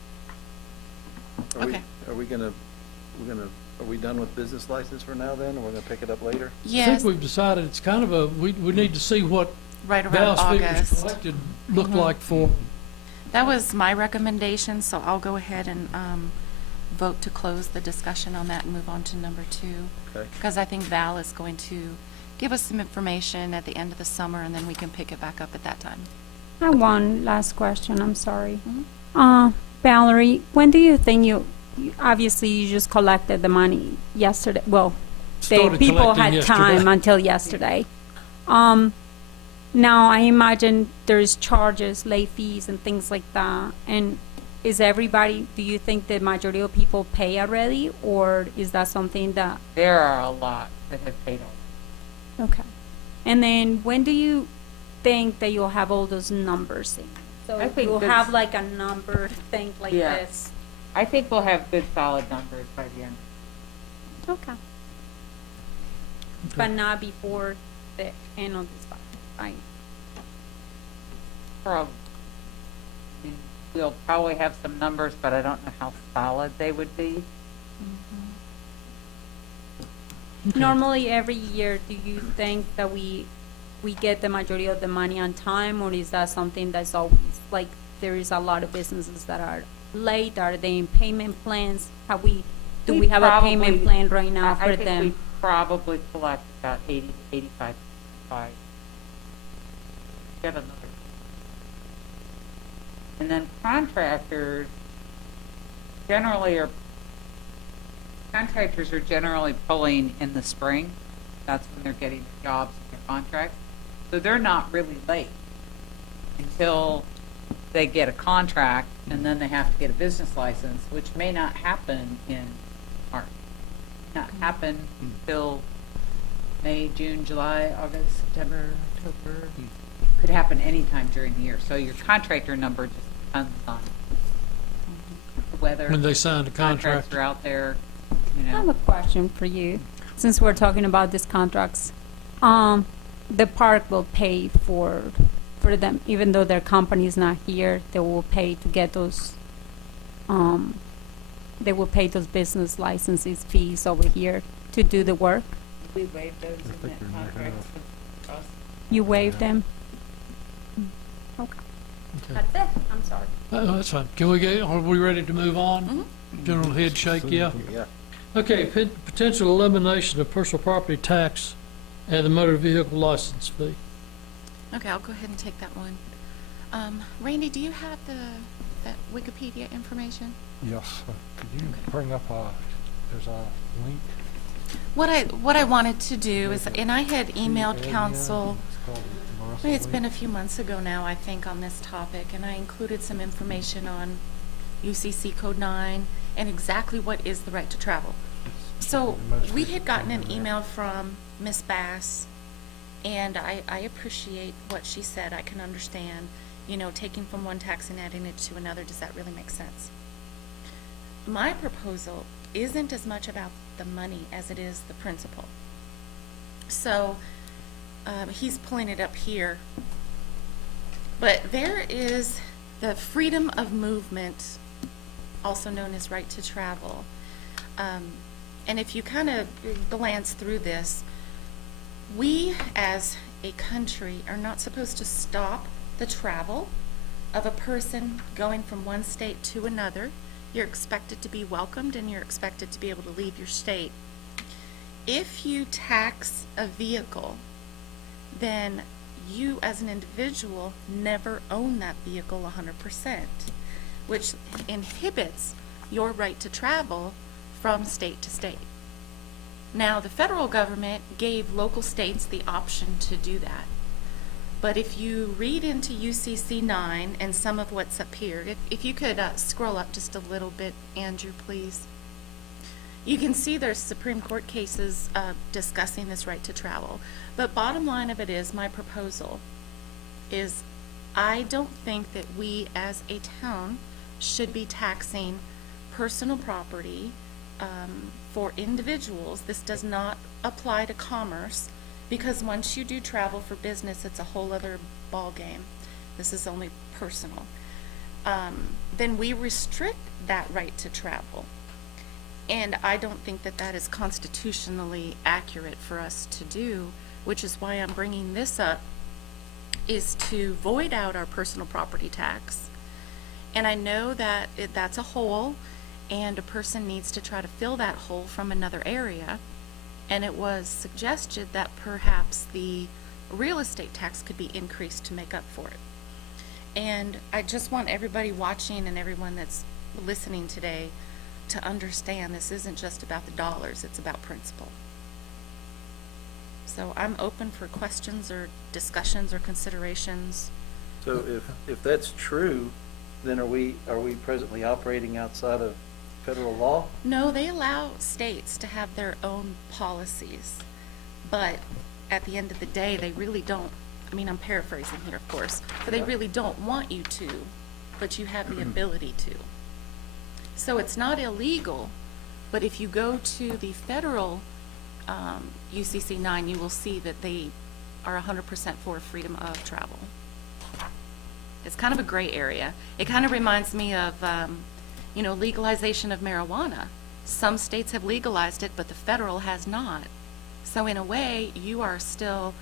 Okay. Are we done with business license for now then, or we're gonna pick it up later? I Yes, think we've decided it's kind of we need to see what right around Val's figures August. collected look like for. That was my recommendation, so I'll go ahead and vote to close the discussion on that and move on to number 2. Okay. Because I think Val is going to give us some information at the end of the summer, and then we can pick it back up at that time. I have one last question, I'm sorry. Mhm. Valerie, when do you think obviously you just collected the money yesterday, well, the Started people collecting had time yesterday. until yesterday. Now, I imagine there's charges, late fees and things like that, and do you think the majority of people pay already, or is that something that, There are a lot that have paid off. okay. And then when do you think that you'll have all those numbers in? So I think you'll that's- have like a number thing like Yeah. this? I think we'll have good solid numbers by the end. Okay. But not before the end of this budget, right? Probably. I mean, we'll probably have some numbers, but I don't know how solid they would be. Normally, every year, do you think that we get the majority of the money on time, or is that something that's always, like, there is a lot of businesses that are late? Are they in payment plans? Do we have a payment plan right now for I think we them? probably collect about 80 to 85. Get another. And then contractors are generally pulling in the spring. That's when they're getting their jobs and their contracts. So they're not really late until they get a contract, and then they have to get a business license, which may not happen in March. Not happen till May, June, July, August, September, October. Could happen anytime during the year. So your contractor number just depends on whether When they signed the contracts contract. are out there, you I have know. a question for you, since we're talking about these contracts. The park will pay for them, even though their company is not here, they will pay to get those, they will pay those business licenses fees over here to do the work. We waive those in think that we may contract have. with us. You waive them? Okay. Okay. That's it, I'm sorry. That's fine. Are we ready to move on? General head shake, yeah. Yeah. Okay, potential elimination of personal property tax and the motor vehicle license fee. Okay, I'll go ahead and take that one. Randy, do you have that Wikipedia information? Yes, could you bring up there's a link? What I wanted to do is, and I had emailed council, It's called Martha it's been a link. few months ago now, I think, on this topic, and I included some information on UCC Code 9 and exactly what is the right to travel. So we had gotten an email from Ms. Bass, and I appreciate what she said. I can understand, taking from one tax and adding it to another. Does that really make sense? My proposal isn't as much about the money as it is the principle. So he's pulling it up here. But there is the freedom of movement, also known as right to travel. And if you kind of glance through this, we as a country are not supposed to stop the travel of a person going from one state to another. You're expected to be welcomed and you're expected to be able to leave your state. If you tax a vehicle, then you as an individual never own that vehicle 100%, which inhibits your right to travel from state to state. Now, the federal government gave local states the option to do that. But if you read into UCC 9 and some of what's up here, if you could scroll up just a little bit, Andrew, please. You can see there's Supreme Court cases discussing this right to travel. But bottom line of it is, my proposal is, I don't think that we as a town should be taxing personal property for individuals. This does not apply to commerce, because once you do travel for business, it's a whole other ball game. This is only personal. Then we restrict that right to travel. And I don't think that that is constitutionally accurate for us to do, which is why I'm bringing this up, is to void out our personal property tax. And I know that that's a hole, and a person needs to try to fill that hole from another area. And it was suggested that perhaps the real estate tax could be increased to make up for it. And I just want everybody watching and everyone that's listening today to understand this isn't just about the dollars, it's about principle. So I'm open for questions or discussions or considerations. So if that's true, then are we presently operating outside of federal law? No, they allow states to have their own policies, but at the end of the day, they really don't, I'm paraphrasing here, of course, but they really don't want you to, but you have the ability to. So it's not illegal, but if you go to the federal UCC 9, you will see that they are 100% for freedom of travel. It's kind of a gray area. It kind of reminds me of legalization of marijuana. Some states have legalized it, but the federal has not. So in a way, you are still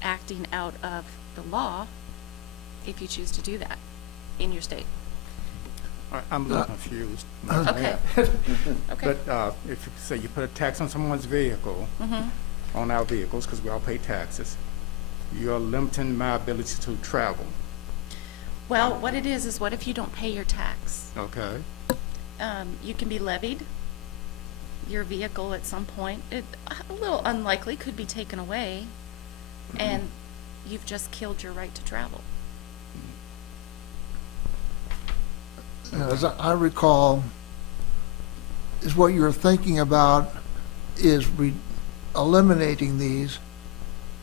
acting out of the law if you choose to do that. in your state. All right, I'm a little confused. Okay. Okay. But if you say you put a tax on someone's vehicle, on our vehicles, because we all pay taxes, you're limiting my ability to travel, Well, what it is what if you don't pay your tax? okay? You can be levied. Your vehicle at some point, a little unlikely, could be taken away, and you've just killed your right to travel. As I recall, is what you're thinking about is eliminating these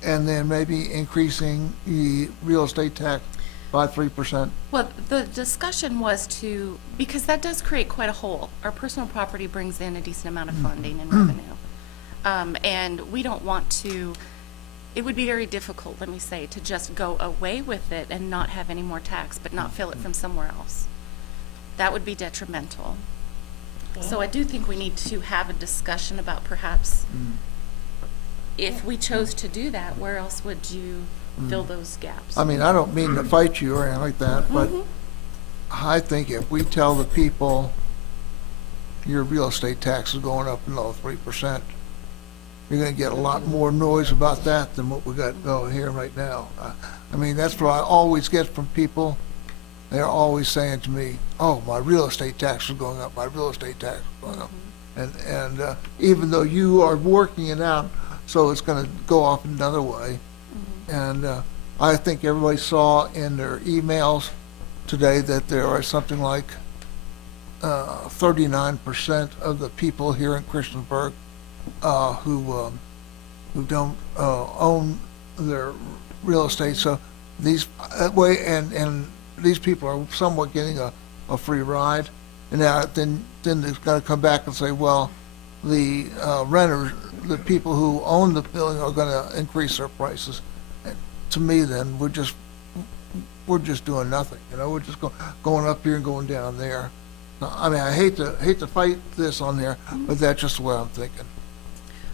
and then maybe increasing the real estate tax by 3%. Well, the discussion was because that does create quite a hole. Our personal property brings in a decent amount of funding and revenue. And we don't want to, it would be very difficult, let me say, to just go away with it and not have any more tax, but not fill it from somewhere else. That would be detrimental. So I do think we need to have a discussion about perhaps if we chose to do that, where else would you fill those gaps? I mean, I don't mean to fight you or anything like that, but I think if we tell the people your real estate tax is going up another 3%, you're going to get a lot more noise about that than what we got going here right now. I mean, that's what I always get from people. They're always saying to me, "Oh, my real estate tax is going up. My real estate tax is going up." And even though you are working it out, so it's going to go off another way. And I think everybody saw in their emails today that there are something like 39% of the people here in Christiansburg who don't own their real estate. So these way and these people are somewhat getting a free ride. And now then they've got to come back and say, well, the renters, the people who own the building are going to increase their prices. And to me, then we're just doing nothing. You know, we're just going up here and going down there. I mean, I hate to fight this on there, but that's just the way I'm thinking.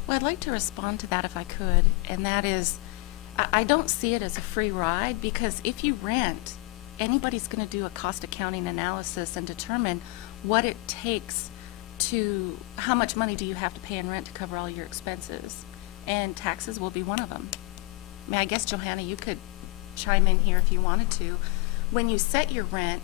Well, I'd like to respond to that if I could, and that is, I don't see it as a free ride, because if you rent, anybody's going to do a cost accounting analysis and determine what it takes to, how much money do you have to pay in rent to cover all your expenses, and taxes will be one of them. I mean, I guess, Johanna, you could chime in here if you wanted to. When you set your rent,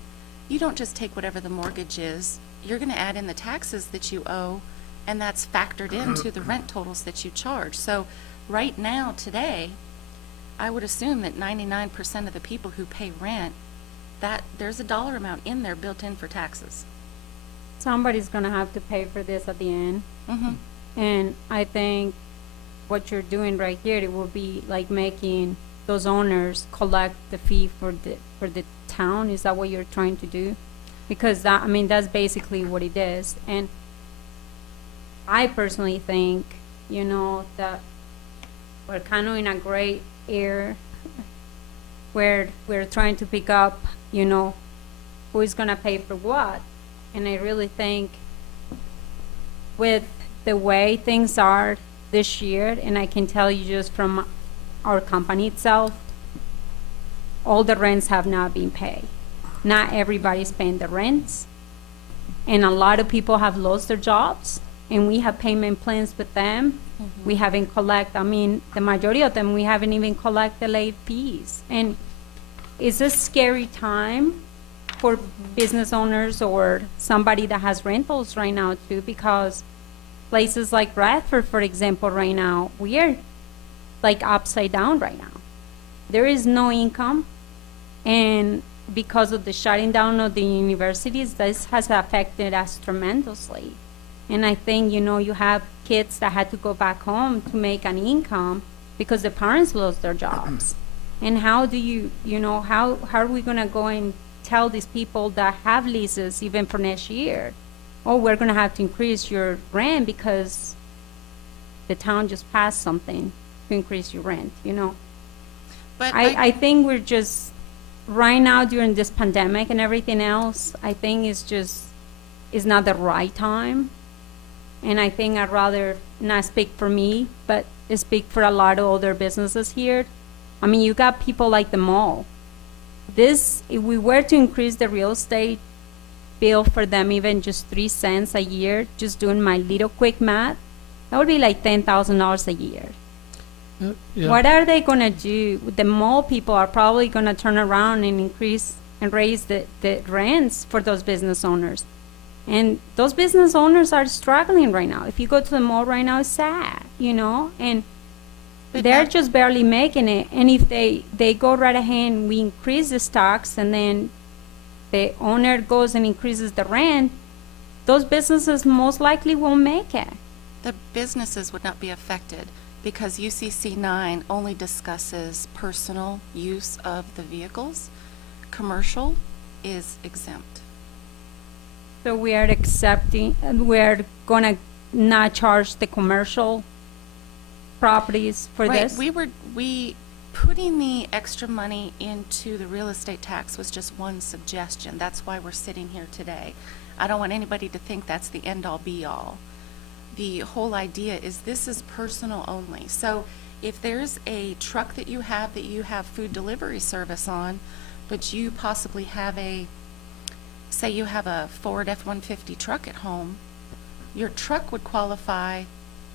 you don't just take whatever the mortgage is. You're going to add in the taxes that you owe, and that's factored into the rent totals that you charge. So right now, today, I would assume that 99% of the people who pay rent, that there's a dollar amount in there built in for taxes. Somebody's gonna have to pay for this at the end. And I think what you're doing right here, it will be like making those owners collect the fee for the town. Is that what you're trying to do? Because that, I mean, that's basically what it is. And I personally think, you know, that we're kind of in a gray area where we're trying to pick up, you know, who is gonna pay for what. And I really think with the way things are this year, and I can tell you just from our company itself, all the rents have not been paid. Not everybody's paying the rents. And a lot of people have lost their jobs, and we have payment plans with them. We haven't collect, I mean, the majority of them, we haven't even collected late fees. And it's a scary time for business owners or somebody that has rentals right now too, because places like Bradford, for example, right now, we are like upside down right now. There is no income, and because of the shutting down of the universities, this has affected us tremendously. And I think, you know, you have kids that had to go back home to make an income because the parents lost their jobs. And how do you know, how are we gonna go and tell these people that have leases even for next year, oh, we're gonna have to increase your rent because the town just passed something to increase your rent, you know? But I think we're just, right now during this pandemic and everything else, I think it's not the right time. And I think I'd rather not speak for me, but speak for a lot of other businesses here. I mean, you got people like the mall This, if we were to increase the real estate bill for them even just 3 cents a year, just doing my little quick math, that would be like $10,000 a year. Yeah. What are they gonna do? The mall people are probably gonna turn around and increase and raise the rents for those business owners. And those business owners are struggling right now. If you go to the mall right now, it's sad, you know? And But they're that- just barely making it. And if they go right ahead and we increase the stocks and then the owner goes and increases the rent, those businesses most likely won't make it. The businesses would not be affected because UCC 9 only discusses personal use of the vehicles. Commercial is exempt. So we are accepting, we're gonna not charge the commercial properties for Right, this? we putting the extra money into the real estate tax was just one suggestion. That's why we're sitting here today. I don't want anybody to think that's the end-all be-all. The whole idea is this is personal only. So if there's a truck that you have food delivery service on, but you possibly have say you have a Ford F-150 truck at home, your truck would qualify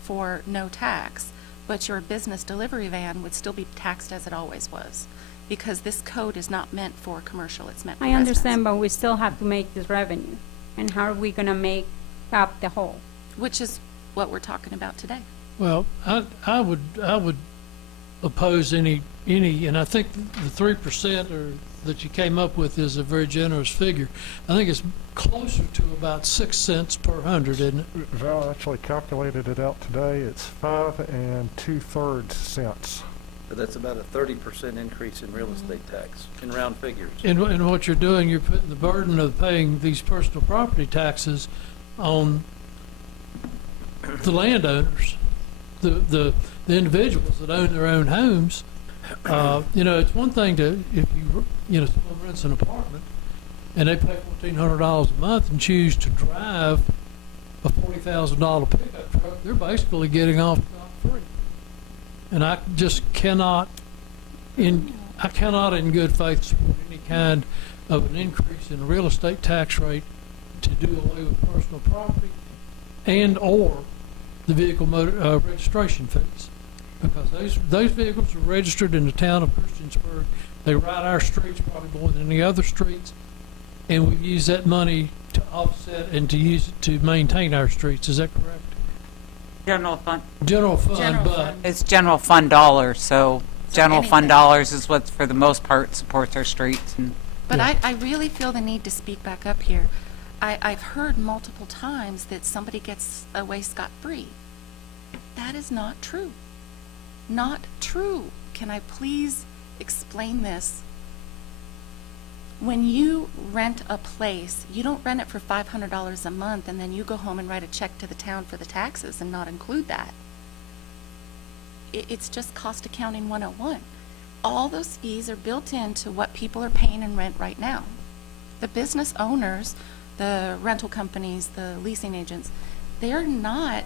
for no tax, but your business delivery van would still be taxed as it always was, because this code is not meant for commercial, it's meant for I residents. understand, but we still have to make this revenue. And how are we gonna make up the whole? Which is what we're talking about today. Well, I would oppose any, and I think the 3% or that you came up with is a very generous figure. I think it's closer to about 6 cents per 100, isn't it? Val actually calculated it out today. It's 5 2/3 cents. But that's about a 30% increase in real estate tax, in round figures. And what you're doing, you're putting the burden of paying these personal property taxes on the landowners, the individuals that own their own homes. You know, it's one thing to, if someone rents an apartment and they pay $1,400 a month and choose to drive a $40,000 pickup truck, they're basically getting off scot-free. And I just cannot in good faith support any kind of an increase in the real estate tax rate to do away with personal property and or the vehicle motor registration fees. Because those vehicles are registered in the town of Christiansburg. They ride our streets probably more than any other streets, and we use that money to offset and to use it to maintain our streets. Is that correct? General fund. General fund, General but fund. It's general fund dollars, so general fund anything. dollars is what, for the most part, supports our streets. And But Yeah. I really feel the need to speak back up here. I've heard multiple times that somebody gets away scot-free. That is not true. Not true. Can I please explain this? When you rent a place, you don't rent it for $500 a month and then you go home and write a check to the town for the taxes and not include that. It's just cost accounting 101. All those fees are built into what people are paying in rent right now. The business owners, the rental companies, the leasing agents, they're not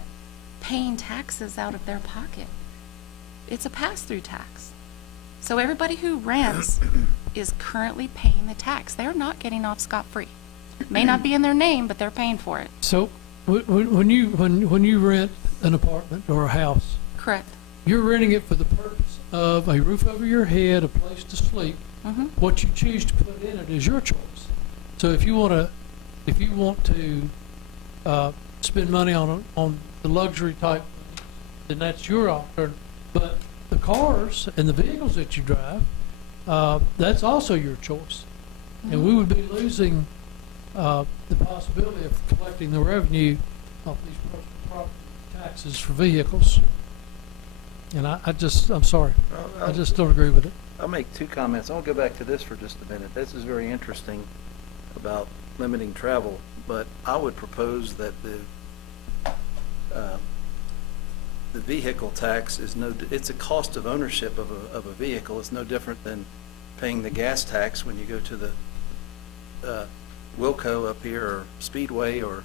paying taxes out of their pocket. It's a pass-through tax. So everybody who rents is currently paying the tax. They're not getting off scot-free. May not be in their name, but they're paying for it. so when you rent an apartment or a house, Correct. you're renting it for the purpose of a roof over your head, a place to sleep. Mm-hmm. What you choose to put in it is your choice. So if you want to spend money on the luxury type, then that's your alternative. But the cars and the vehicles that you drive, that's also your choice. And we would be losing the possibility of collecting the revenue off these personal property taxes for vehicles. And I'm sorry, I just don't agree with it. I'll make two comments. I'll go back to this for just a minute. This is very interesting about limiting travel, but I would propose that the vehicle tax is it's a cost of ownership of a vehicle. It's no different than paying the gas tax when you go to the Wilco up here, or Speedway, or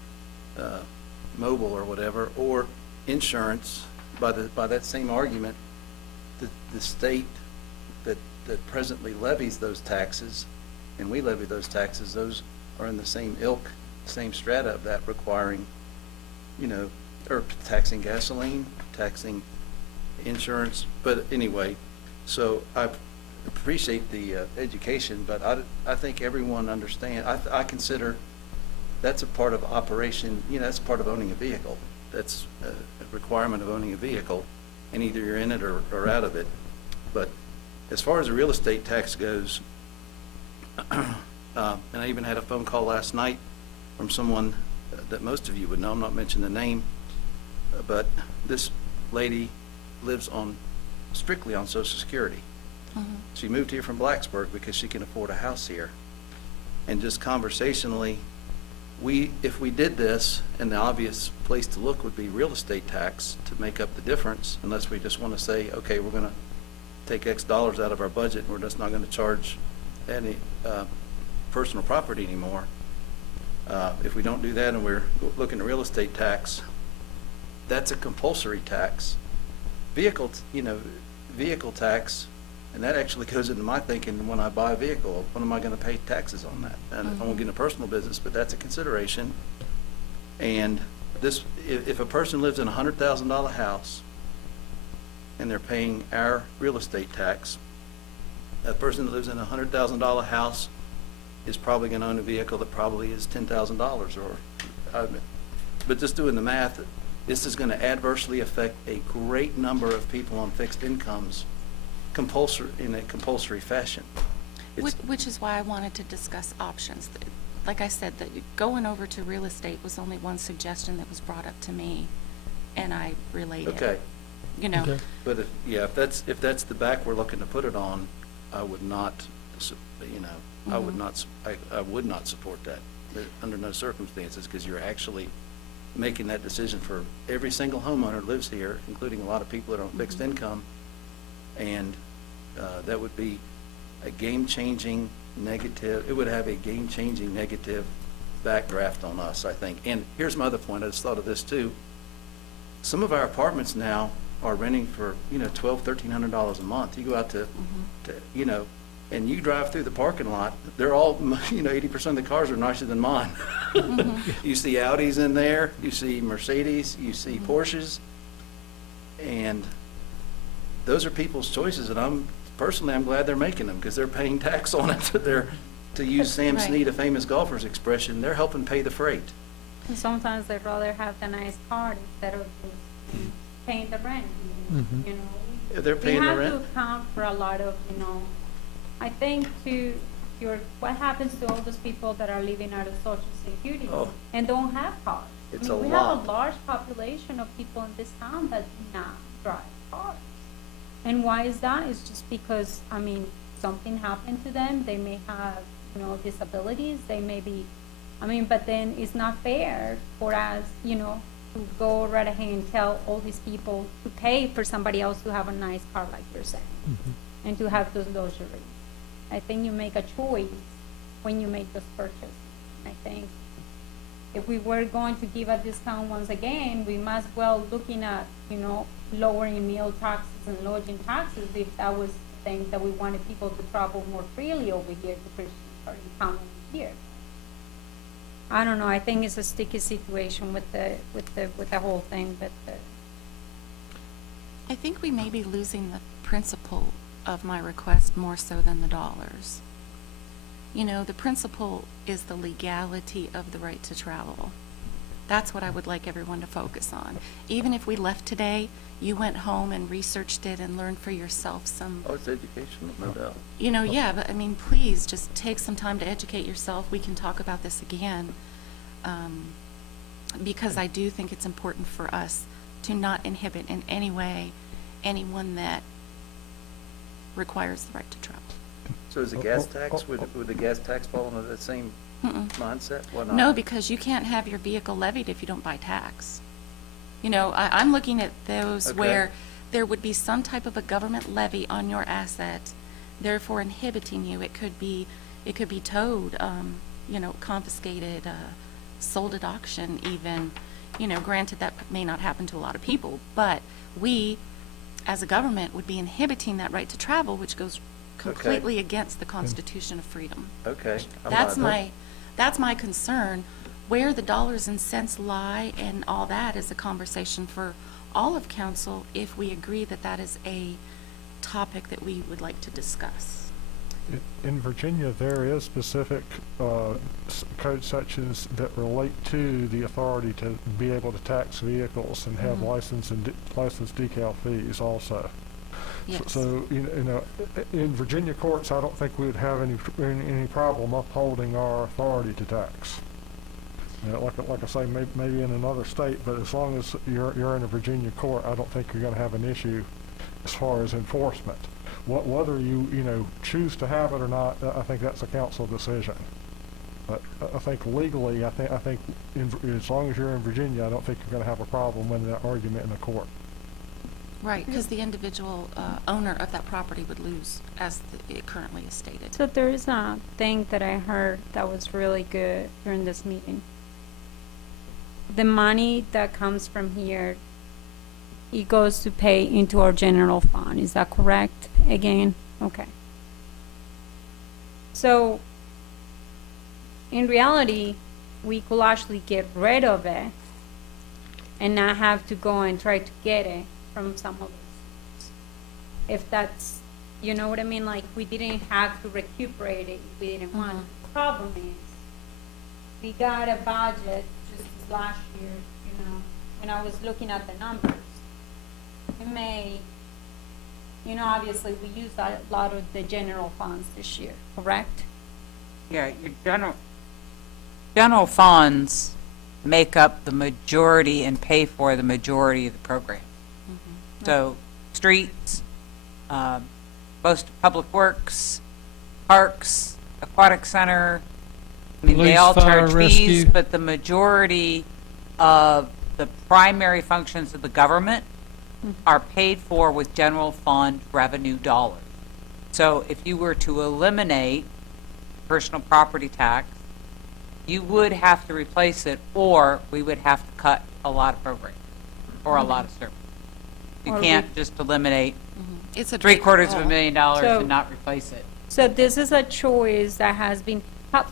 Mobile, or whatever, or insurance. By that same argument, the state that that presently levies those taxes, and we levy those taxes, those are in the same ilk, same strata of that, requiring, you know, or taxing gasoline, taxing insurance. But anyway, so I appreciate the education, but I think everyone understand. I consider that's a part of operation, you know, that's part of owning a vehicle. That's a requirement of owning a vehicle, and either you're in it or out of it. But as far as the real estate tax goes, and I even had a phone call last night from someone that most of you would know, I'm not mentioning the name, but this lady lives strictly on Social Security. She moved here from Blacksburg because she can afford a house here. And just conversationally, if we did this, and the obvious place to look would be real estate tax to make up the difference, unless we just want to say, okay, we're going to take X dollars out of our budget and we're just not going to charge any personal property anymore. If we don't do that and we're looking at real estate tax, that's a compulsory tax. Vehicle tax, and that actually goes into my thinking when I buy a vehicle, when am I going to pay taxes on that? And I won't get into personal business, but that's a consideration. And this, if a person lives in a $100,000 house and they're paying our real estate tax, a person that lives in a $100,000 house is probably going to own a vehicle that probably is $10,000 but just doing the math, this is going to adversely affect a great number of people on fixed incomes in a compulsory fashion. Which is why I wanted to discuss options. Like I said, that going over to real estate was only one suggestion that was brought up to me, and I relayed it. Okay. You know. Okay. But if that's the back we're looking to put it on, I would not, I would not support that under no circumstances, because you're actually making that decision for every single homeowner that lives here, including a lot of people that are on fixed income, and that would be a game-changing negative. It would have a game-changing negative backdraft on us, I think. And here's my other point. I just thought of this too. Some of our apartments now are renting for $1,200, $1,300 a month. You go out to and you drive through the parking lot. They're all 80% of the cars are nicer than mine. You see Audis in there. You see Mercedes. You see Porsches, and those are people's choices, and I'm glad they're making them, because they're paying tax on it. To use Sam Right. Snead, a famous golfer's expression, they're helping pay the freight. And sometimes they'd rather have the nice car instead of just paying the rent, you know. If they're paying the We rent. have to account for a lot of, I think what happens to all those people that are living out of Social Security and don't have cars. It's we a have lot. a large population of people in this town that do not drive cars. And why is that? It's just because, something happened to them. They may have, disabilities. They may be, but then it's not fair for us, to go right ahead and tell all these people to pay for somebody else to have a nice car, like you're saying, and to have those luxuries. I think you make a choice when you make those purchases. I think if we were going to give a discount once again, we must well looking at, lowering meal taxes and lodging taxes, if that was the thing that we wanted people to travel more freely over here to Christiansburg and come here. I don't know. I think it's a sticky situation with the whole thing, but I think we may be losing the principle of my request more so than the dollars. The principle is the legality of the right to travel. That's what I would like everyone to focus on. Even if we left today, you went home and researched it and learned for yourself some. Oh, it's educational, no doubt. Yeah, but please just take some time to educate yourself. We can talk about this again, because I do think it's important for us to not inhibit in any way anyone that requires the right to travel. So is the gas tax, would the gas tax fall under that same mindset? Why not? No, because you can't have your vehicle levied if you don't buy tax. I'm looking at those where there would be some type of a government levy on your asset, therefore inhibiting you. It could be towed, confiscated, sold at auction even. Granted that may not happen to a lot of people, but we, as a government, would be inhibiting that right to travel, which goes completely against the Constitution of freedom. Okay. I'm That's not- that's my concern. Where the dollars and cents lie and all that is a conversation for all of council if we agree that that is a topic that we would like to discuss. In Virginia, there is specific code sections that relate to the authority to be able to tax vehicles and have license decal fees also. Yes. So, you know, in Virginia courts, I don't think we would have any problem upholding our authority to tax. You know, like I say, maybe in another state, but as long as you're in a Virginia court, I don't think you're going to have an issue as far as enforcement. Whether you choose to have it or not, I think that's a council decision. But I think legally, I think as long as you're in Virginia, I don't think you're going to have a problem winning that argument in the court. Right, because the individual owner of that property would lose as it currently is stated. So there is a thing that I heard that was really good during this meeting. The money that comes from here, it goes to pay into our general fund. Is that correct? Again? Okay. So, in reality, we could actually get rid of it and not have to go and try to get it from some of us. If that's, you know what I mean? Like, we didn't have to recuperate it if we didn't want it. The problem is, we got a budget just last year, when I was looking at the numbers. It may, obviously we used a lot of the general funds this year, correct? Yeah, your general funds make up the majority and pay for the majority of the program. So streets, most of public works, parks, aquatic center, I mean, they Police, all fire, charge fees, rescue. but the majority of the primary functions of the government are paid for with general fund revenue dollars. So if you were to eliminate personal property tax, you would have to replace it, or we would have to cut a lot of programs or a lot of services. You Or can't just eliminate It's a big $750,000 So- and not replace it. So this is a choice that has been,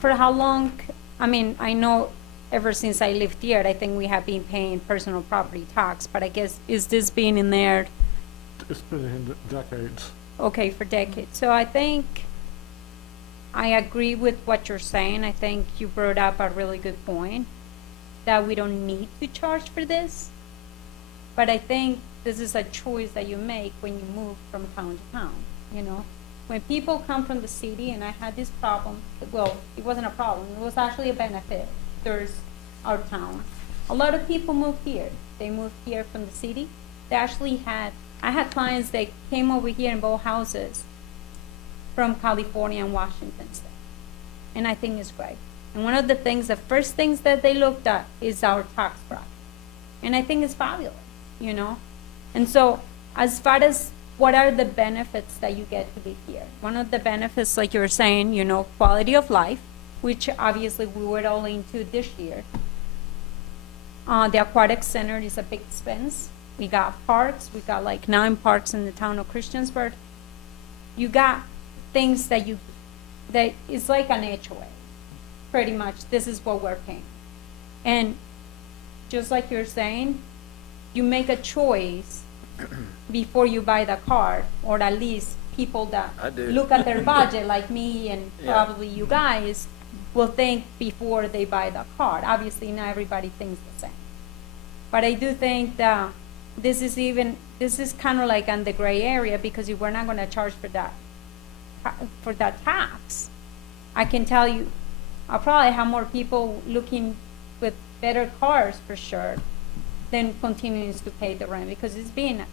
for how long, I know ever since I lived here, I think we have been paying personal property tax, but I guess, is this being in there, It's been in decades. okay, for decades? So I think I agree with what you're saying. I think you brought up a really good point, that we don't need to charge for this. But I think this is a choice that you make when you move from town to town, When people come from the city, and I had this problem, well, it wasn't a problem, it was actually a benefit. There's our town. A lot of people moved here. They moved here from the city. They actually I had clients that came over here and bought houses from California and Washington State. And I think it's great. And one of the first things that they looked at is our tax bracket. And I think it's fabulous, And so, as far as what are the benefits that you get to be here? One of the benefits, like you were saying, quality of life, which obviously we were all into this year. The aquatic center is a big expense. We got parks. We got like 9 parks in the town of Christiansburg. You got things that it's like an HOA. Pretty much, this is what we're paying. And just like you're saying, you make a choice before you buy the car, or at least people that I do. look at their budget, like me and Yeah. probably you guys, will think before they buy the car. Obviously, not everybody thinks the same. But I do think that this is kind of like on the gray area, because if we're not going to charge for that tax, I can tell you, I'll probably have more people looking with better cars for sure than continuing to pay the rent, because it's been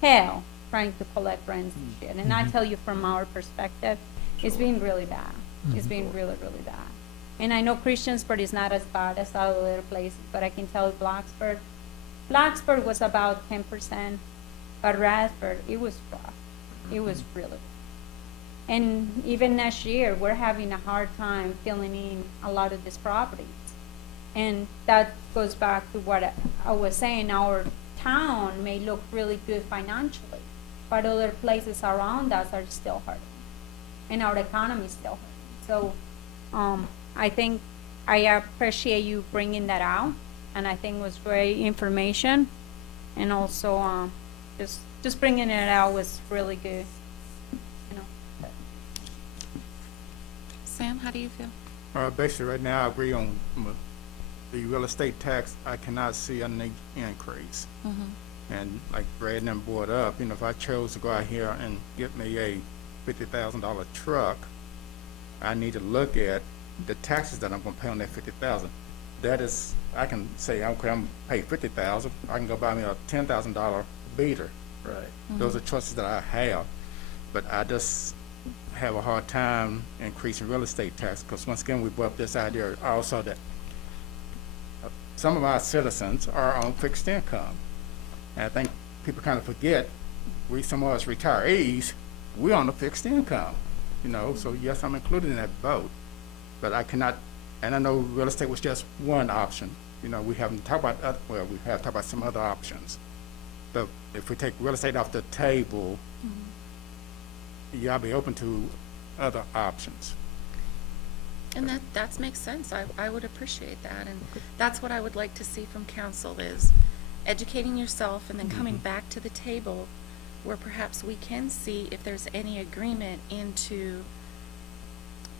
hell trying to collect rents and shit. And I tell you, from our perspective, it's been really bad. It's been really, really bad. And I know Christiansburg is not as bad as other places, but I can tell you Blacksburg was about 10%, but Radford, it was rough. It was really rough. And even next year, we're having a hard time filling in a lot of these properties. And that goes back to what I was saying. Our town may look really good financially, but other places around us are still hurting. and our economy is still hurting. So, I think I appreciate you bringing that out, and I think it was great information, and also, just bringing it out was really good, you know. Sam, how do you feel? Basically, right now, I agree on the real estate tax. I cannot see an increase. And like Brad and them brought up, you know, if I chose to go out here and get me a $50,000 truck, I need to look at the taxes that I'm gonna pay on that $50,000. That is, I can say, okay, I'm pay $50,000. I can go buy me a $10,000 beater. Right. Those are choices that I have, but I just have a hard time increasing real estate tax, because once again, we brought up this idea also that some of our citizens are on fixed income. And I think people kind of forget, some of us retirees, we're on a fixed income, you know, so yes, I'm included in that vote, but I cannot, and I know real estate was just one option. You know, we haven't talked about, we have talked about some other options. But if we take real estate off the table, y'all be open to other options. And that makes sense. I would appreciate that, and that's what I would like to see from council is educating yourself and then coming back to the table where perhaps we can see if there's any agreement into,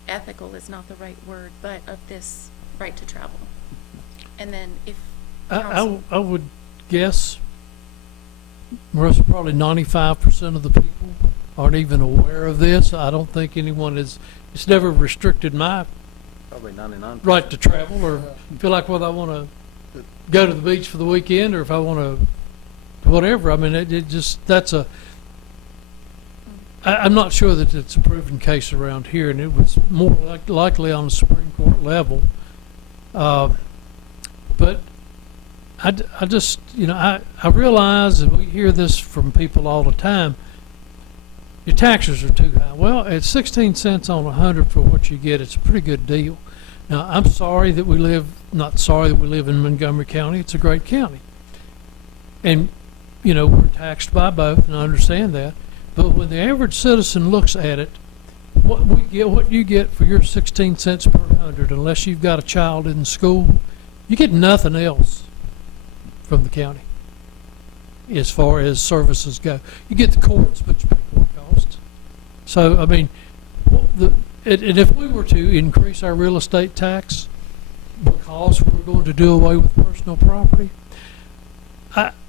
ethical is not the right word, but of this right to travel. And then if council, I would guess, Marissa, probably 95% of the people aren't even aware of this. I don't think anyone it's never restricted my Probably 99%. right to travel or feel like whether I want to go to the beach for the weekend or if I want to whatever. I mean, it just, I'm not sure that it's a proven case around here, and it was more likely on the Supreme Court level. But I just, you know, I realize that we hear this from people all the time. Your taxes are too high. Well, at 16 cents on 100 for what you get, it's a pretty good deal. Now, I'm sorry that we live, not sorry that we live in Montgomery County. It's a great county. And, you know, we're taxed by both, and I understand that. But when the average citizen looks at it, what you get for your 16 cents per 100, unless you've got a child in school, you get nothing else from the county as far as services go. You get the courts, but you pay court costs. So, I mean, and if we were to increase our real estate tax because we're going to do away with personal property,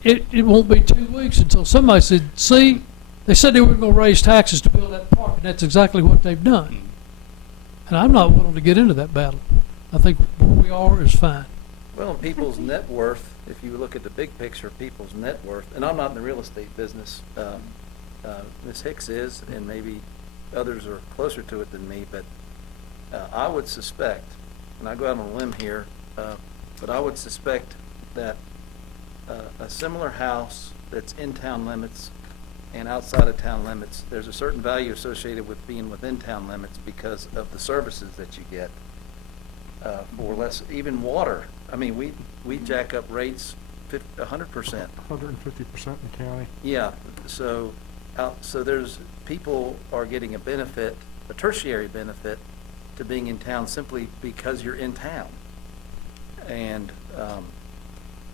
it won't be 2 weeks until somebody said, see, they said they were going to raise taxes to build that park, and that's exactly what they've done. And I'm not willing to get into that battle. I think where we are is fine. Well, people's net worth, if you look at the big picture, people's net worth, and I'm not in the real estate business, Ms. Hicks is, and maybe others are closer to it than me, but I would suspect, and I go out on a limb here, but I would suspect that a similar house that's in town limits and outside of town limits, there's a certain value associated with being within town limits because of the services that you get for less, even water. I mean, we jack up rates 100%. 150% in the county. Yeah, so there's, people are getting a benefit, a tertiary benefit to being in town simply because you're in town. And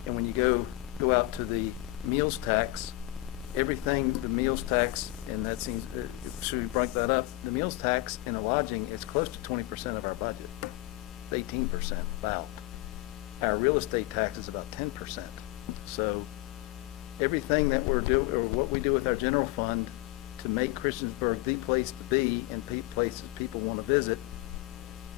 when you go out to the meals tax, everything, the meals tax, and that seems, should we break that up? The meals tax and the lodging is close to 20% of our budget, 18% about. Our real estate tax is about 10%. So everything that we're doing, or what we do with our general fund to make Christiansburg the place to be and places people want to visit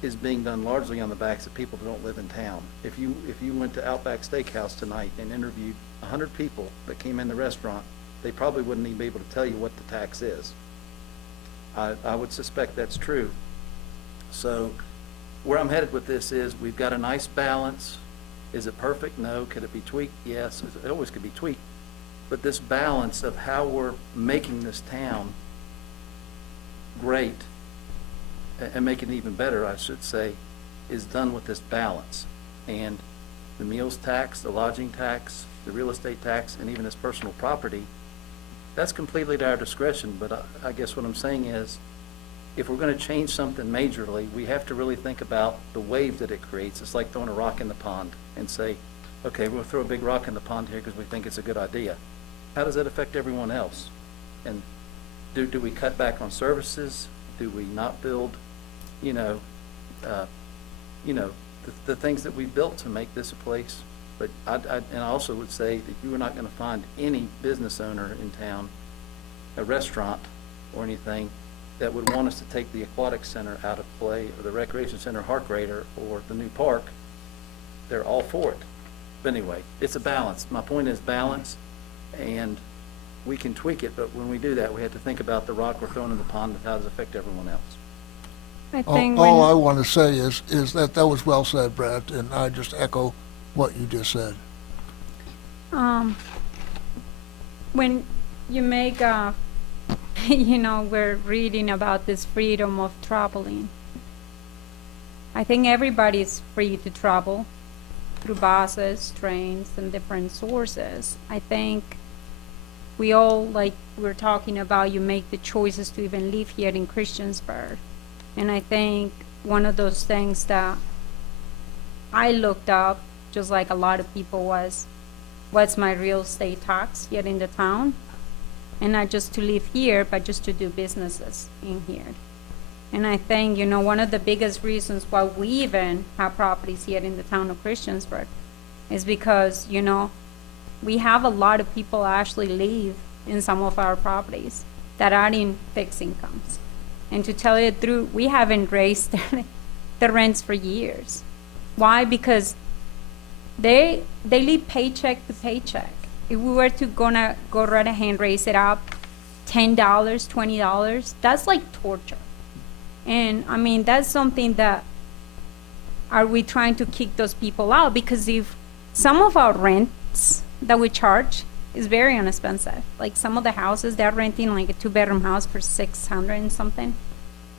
is being done largely on the backs of people who don't live in town. If you went to Outback Steakhouse tonight and interviewed 100 people that came in the restaurant, they probably wouldn't even be able to tell you what the tax is. I would suspect that's true. So where I'm headed with this is we've got a nice balance. Is it perfect? No. Could it be tweaked? Yes. It always could be tweaked. But this balance of how we're making this town great and making it even better, I should say, is done with this balance. And the meals tax, the lodging tax, the real estate tax, and even this personal property, that's completely at our discretion. But I guess what I'm saying is if we're gonna change something majorly, we have to really think about the wave that it creates. It's like throwing a rock in the pond and say, okay, we'll throw a big rock in the pond here because we think it's a good idea. How does that affect everyone else? And do we cut back on services? Do we not build, the things that we built to make this a place? But I also would say that you are not gonna find any business owner in town, a restaurant or anything, that would want us to take the aquatic center out of play, or the recreation center, Harkrader, or the new park. They're all for it. But anyway, it's a balance. My point is balance, and we can tweak it, but when we do that, we have to think about the rock we're throwing in the pond and how does it affect everyone else. I think All I want to say is that was well said, Brett, and I just echo what you just said. when you make we're reading about this freedom of traveling. I think everybody's free to travel through buses, trains, and different sources. I think we all, like we're talking about, you make the choices to even live here in Christiansburg. And I think one of those things that I looked up, just like a lot of people, was what's my real estate tax here in the town? And not just to live here, but just to do businesses in here. And I think, one of the biggest reasons why we even have properties here in the town of Christiansburg is because, we have a lot of people actually live in some of our properties that are in fixed incomes. And to tell you the truth, we haven't raised the rents for years. Why? Because they live paycheck to paycheck. If we were to go right ahead and raise it up $10, $20, that's like torture. And I mean, that's something that, are we trying to kick those people out? Because if some of our rents that we charge is very inexpensive, like some of the houses, they're renting like a 2-bedroom house for $600 and something.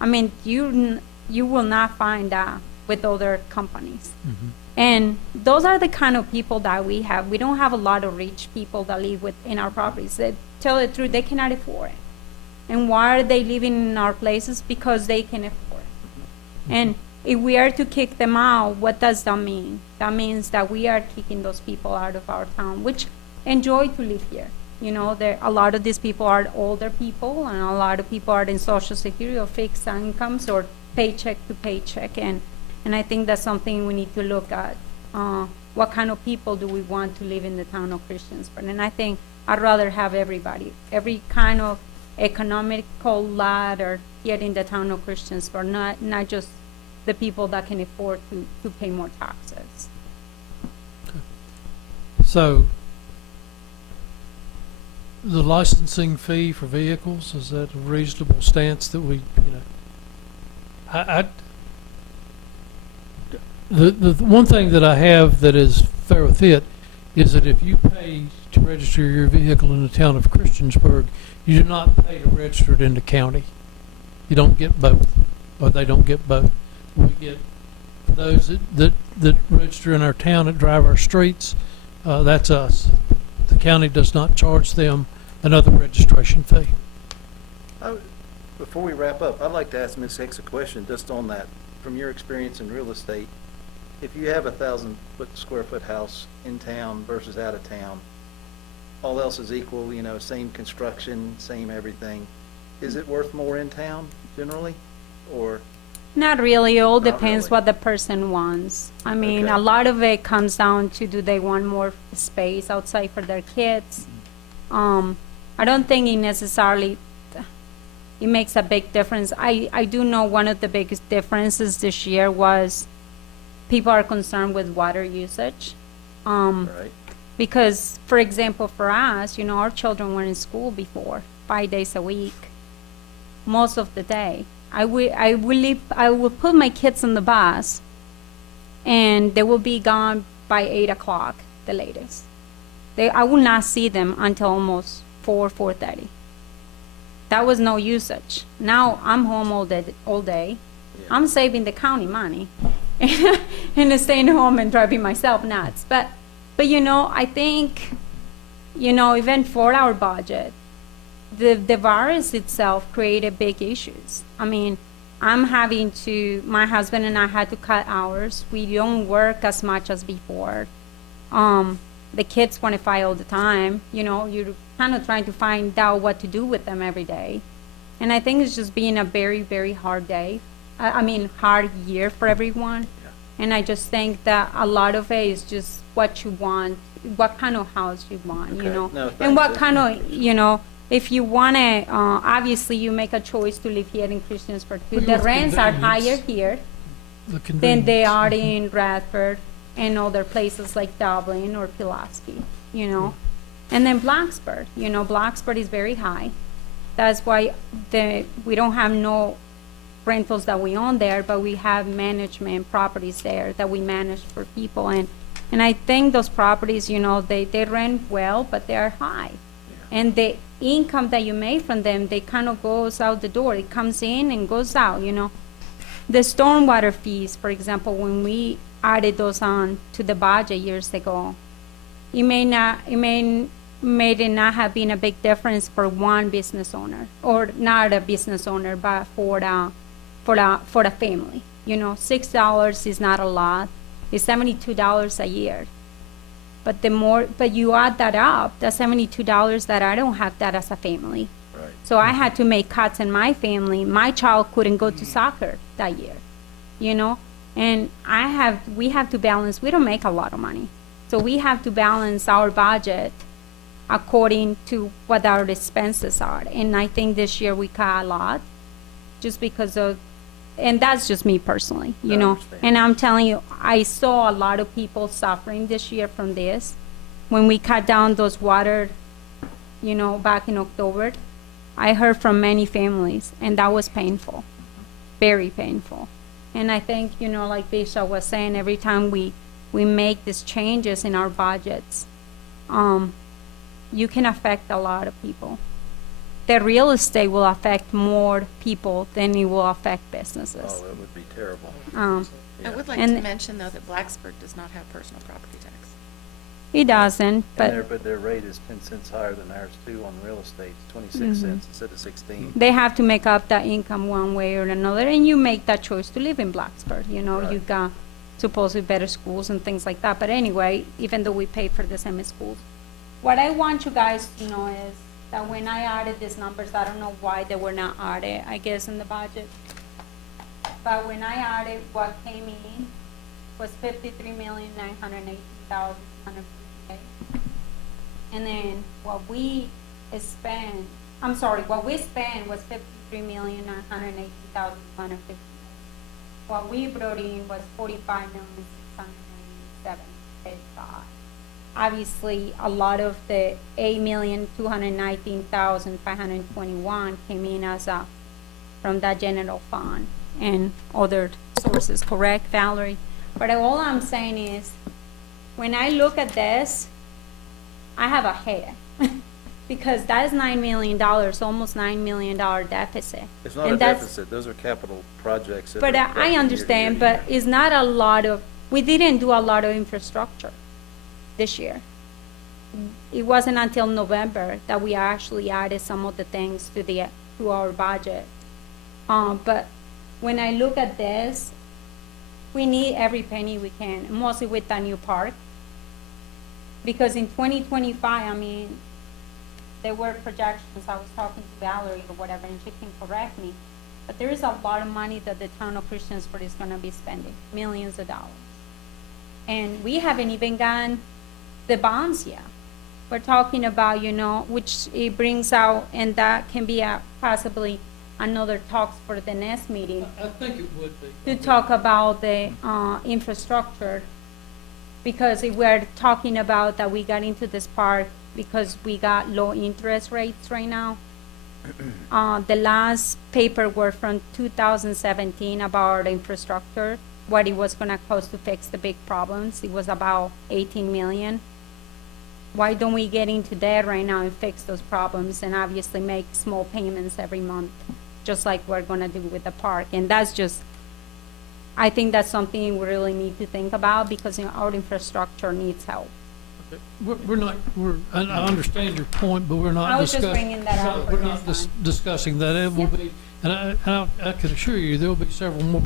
I mean, you will not find that with other companies. Mm-hmm. And those are the kind of people that we have. We don't have a lot of rich people that live in our properties. They tell the truth, they cannot afford it. And why are they living in our places? Because they can afford it. And if we are to kick them out, what does that mean? That means that we are kicking those people out of our town, which enjoy to live here. A lot of these people are older people, and a lot of people are in Social Security or fixed incomes or paycheck to paycheck. And I think that's something we need to look at. What kind of people do we want to live in the town of Christiansburg? And I think I'd rather have everybody, every kind of economical ladder here in the town of Christiansburg, not just the people that can afford to pay more taxes. So, the licensing fee for vehicles, is that a reasonable stance that we, the one thing that I have that is fair with it is that if you pay to register your vehicle in the town of Christiansburg, you do not pay to register it in the county. You don't get both, or they don't get both. We get those that register in our town, that drive our streets, that's us. The county does not charge them another registration fee. Before we wrap up, I'd like to ask Ms. Hicks a question just on that. From your experience in real estate, if you have a 1,000 square foot house in town versus out of town, all else is equal, same construction, same everything, is it worth more in town generally, or? Not really. It all Not depends really. what the person wants. I mean, Okay. a lot of it comes down to, do they want more space outside for their kids? I don't think it makes a big difference. I do know one of the biggest differences this year was people are concerned with water usage. Right. Because, for example, for us, our children were in school before, 5 days a week, most of the day. I will put my kids on the bus, and they will be gone by 8 o'clock, the latest. I will not see them until almost 4:30. That was no usage. Now I'm home all day. Yeah. I'm saving the county money and staying home and driving myself nuts. But I think, even for our budget, the virus itself created big issues. I mean, my husband and I had to cut hours. We don't work as much as before. The kids want to fight all the time. You know, you're kind of trying to find out what to do with them every day. And I think it's just been a very, very hard day. Hard year for everyone. Yeah. And I just think that a lot of it is just what you want, what kind of house you want, you Okay. know. No, And thanks. what kind of, you know, if you want to, obviously you make a choice to live here in Christiansburg. Well, The it's rents are convenience. higher here The than they convenience. are in Radford and other places like Dublin or Pulaski, you know. And then Blacksburg, you know, Blacksburg is very high. That's why we don't have no rentals that we own there, but we have management properties there that we manage for people. And I think those properties, you know, they rent well, but they are high. And the income that you make from them, they kind of goes out the door. It comes in and goes out, you know. The stormwater fees, for example, when we added those on to the budget years ago, it may not have been a big difference for one business owner, or not a business owner, but for the family. You know, $6 is not a lot. It's $72 a year. But you add that up, that's $72 that I don't have that as a family. Right. So I had to make cuts in my family. My child couldn't go to soccer that year, you know? And we have to balance, we don't make a lot of money. So we have to balance our budget according to what our expenses are. And I think this year we cut a lot just because of, and that's just me personally, you I know? understand. And I'm telling you, I saw a lot of people suffering this year from this. When we cut down those water, you know, back in October, I heard from many families, and that was painful, very painful. And I think, you know, like Bishop was saying, every time we make these changes in our budgets, you can affect a lot of people. The real estate will affect more people than it will affect businesses. Oh, it would be terrible. I would like And- to mention, though, that Blacksburg does not have personal property tax. It doesn't, but But their rate is 10 cents higher than ours too on real estate, 26 Mm-hmm. cents instead of 16. they have to make up that income one way or another, and you make that choice to live in Blacksburg. You know, you Right. got supposedly better schools and things like that. But anyway, even though we pay for the same schools, what I want you guys to know is that when I added these numbers, I don't know why they were not added, I guess, in the budget. But when I added what came in was 53,980,158. And then what we spent was 53,980,150. What we brought in was 45,697,085. Obviously, a lot of the 8,219,521 came in from that general fund and other sources, correct, Valerie? But all I'm saying is, when I look at this, I have a headache because that's $9 million, almost $9 million deficit. It's not a And that's- deficit, those are capital projects. that But are I affecting understand, year to but year. it's not a lot of, we didn't do a lot of infrastructure this year. It wasn't until November that we actually added some of the things to our budget. But when I look at this, we need every penny we can, mostly with the new park. Because in 2025, I mean, there were projections, I was talking to Valerie or whatever, and she can correct me, but there is a lot of money that the town of Christiansburg is gonna be spending, millions of dollars. And we haven't even gotten the bonds yet. We're talking about, you know, which it brings out, and that can be possibly another talks for the next meeting, I think it would be. to talk about the infrastructure. Because if we're talking about that we got into this park because we got low interest rates right now. The last paperwork from 2017 about infrastructure, what it was gonna cost to fix the big problems, it was about 18 million. Why don't we get into that right now and fix those problems and obviously make small payments every month, just like we're gonna do with the park? And that's just, I think that's something we really need to think about because, you know, our infrastructure needs help. We're not, I understand your point, but we're not I was just discussing. bringing that up for We're not this time. discussing that. It will be, and I can assure you, there will be several more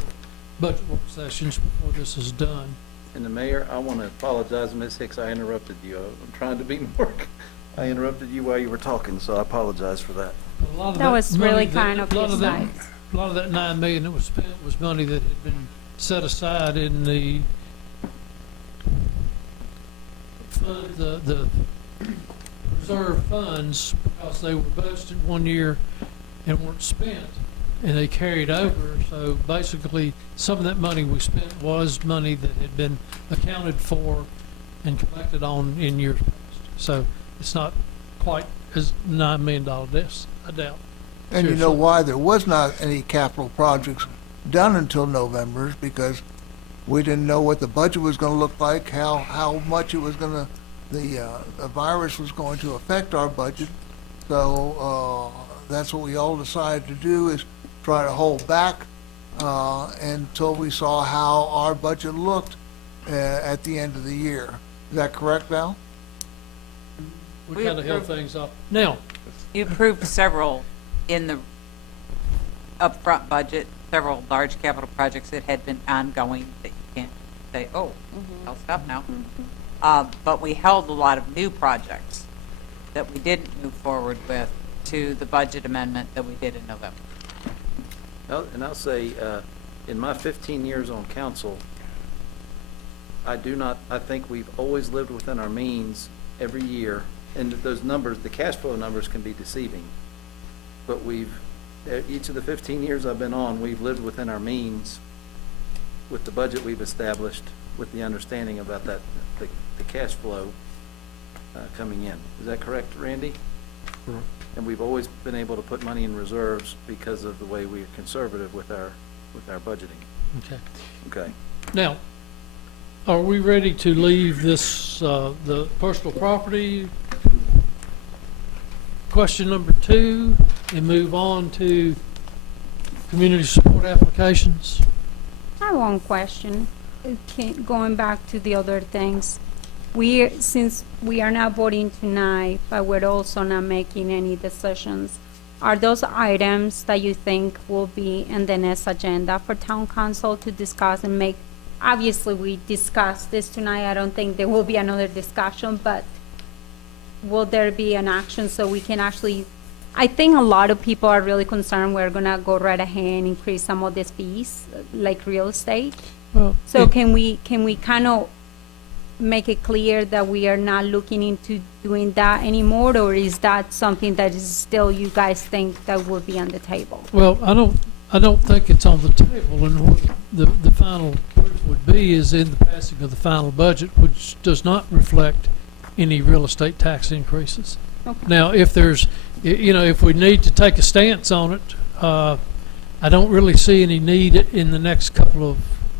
budget work sessions before this is done. And the mayor, I want to apologize, Ms. Hicks, I interrupted you. I'm trying to be more, I interrupted you while you were talking, so I apologize for that. A lot of That was money really that- kind of a lot his that- side. A lot of that $9 million that was spent was money that had been set aside in the fund, the reserve funds, because they were budgeted one year and weren't spent, and they carried over. So basically, some of that money we spent was money that had been accounted for and collected on in years past. So it's not quite as $9 million deficit, I doubt. And you know Seriously. why there was not any capital projects done until November is because we didn't know what the budget was gonna look like, how much it was gonna, the virus was going to affect our budget. So, that's what we all decided to do, is try to hold back, until we saw how our budget looked, at the end of the year. Is that correct, Val? We We kind of held approved- things up. Now, You approved several in the upfront budget, several large capital projects that had been ongoing that you can't say, oh, I'll stop now. But we held a lot of new projects that we didn't move forward with to the budget amendment that we did in November. And I'll say, in my 15 years on council, I think we've always lived within our means every year. And those numbers, the cash flow numbers can be deceiving. But each of the 15 years I've been on, we've lived within our means with the budget we've established, with the understanding about that, the cash flow coming in. Is that correct, Randy? Correct. And we've always been able to put money in reserves because of the way we are conservative with our budgeting. okay. Okay. Now, are we ready to leave this, the personal property, question number 2, and move on to community support applications? I have one question. Going back to the other things, since we are not voting tonight, but we're also not making any decisions, are those items that you think will be in the next agenda for town council to discuss and make? Obviously, we discussed this tonight. I don't think there will be another discussion, but will there be an action so we can actually, I think a lot of people are really concerned we're gonna go right ahead and increase some of these fees, like real estate. Well, So can we kind of make it clear that we are not looking into doing that anymore, or is that something that is still, you guys think that will be on the table? Well, I don't think it's on the table, and what the final proof would be is in the passing of the final budget, which does not reflect any real estate tax increases. Okay. Now, if there's, if we need to take a stance on it, I don't really see any need in the next couple of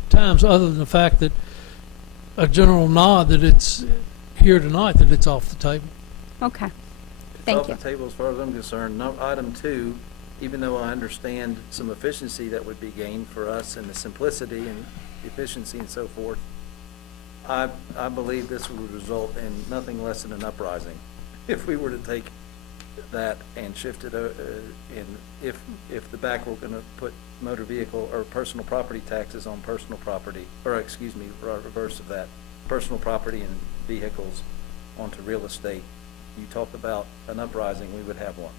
times, other than the fact that a general nod that it's here tonight, that it's off the table. Okay, It's thank off you. the table as far as I'm concerned. No, item 2, even though I understand some efficiency that would be gained for us and the simplicity and efficiency and so forth, I believe this would result in nothing less than an uprising if we were to take that and shift it, if the back we're going to put motor vehicle or personal property taxes on personal property, or excuse me, reverse of that, personal property and vehicles onto real estate. You talk about an uprising, we would have one.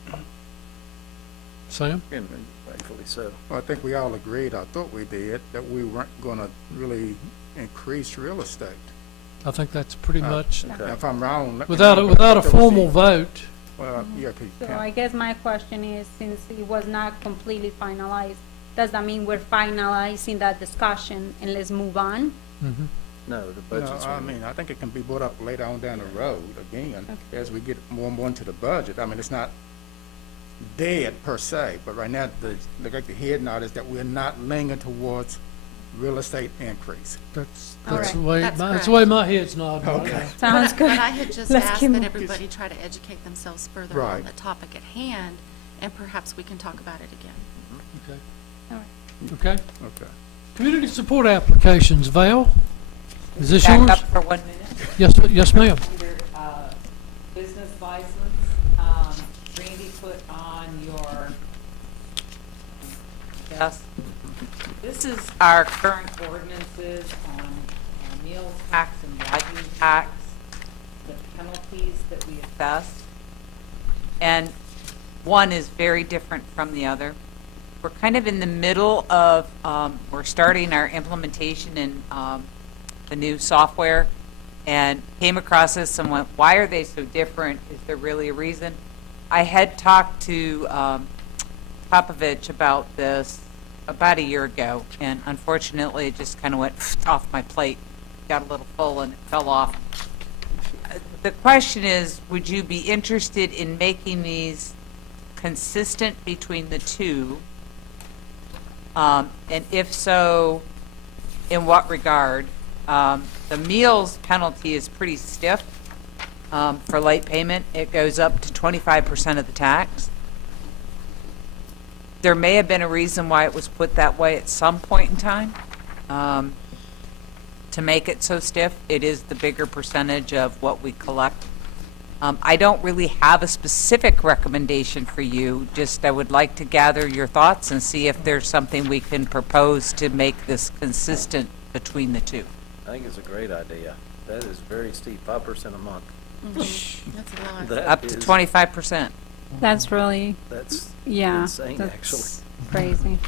Sam? And rightfully so. Well, I think we all agreed, I thought we did, that we weren't gonna really increase real estate. I think that's pretty much, Okay. If I'm wrong, let me without know, but a I thought we formal did. vote, Well, yeah, 'cause you So can't- I guess my question is, since it was not completely finalized, does that mean we're finalizing that discussion and let's move on? No, the No, budget's I on. mean, I think it can be brought up later on down the road again, as we get more and more into the budget. I mean, it's not dead per se, but right now, the head nod is that we're not leaning towards real estate increase. that's All the right, way, that's that's the way my head's nodding. Okay. Sounds good. But I had just Let's asked keep that moving. everybody try to educate themselves further Right. on the topic at hand, and perhaps we can talk about it again. Okay. All right. Okay. Okay. Community support applications, Val? Is this Back yours? up for 1 minute. Yes, yes, ma'am. Either put on your desk. This is our current ordinances on meals tax and lodging tax, the penalties that we assess. And one is very different from the other. We're kind of in the middle of, we're starting our implementation in the new software, and came across this and went, why are they so different? Is there really a reason? I had talked to Popovich about this about a year ago, and unfortunately it just kind of went off my plate, got a little full and it fell off. The question is, would you be interested in making these consistent between the two? And if so, in what regard? The meals penalty is pretty stiff for late payment. It goes up to 25% of the tax. There may have been a reason why it was put that way at some point in time. To make it so stiff, it is the bigger percentage of what we collect. I don't really have a specific recommendation for you, just I would like to gather your thoughts and see if there's something we can propose to make this consistent between the two. I think it's a great idea. That is very steep, 5% a month. That's a lot. That Up to is- 25%. That's really, That's yeah, insane, actually. that's crazy.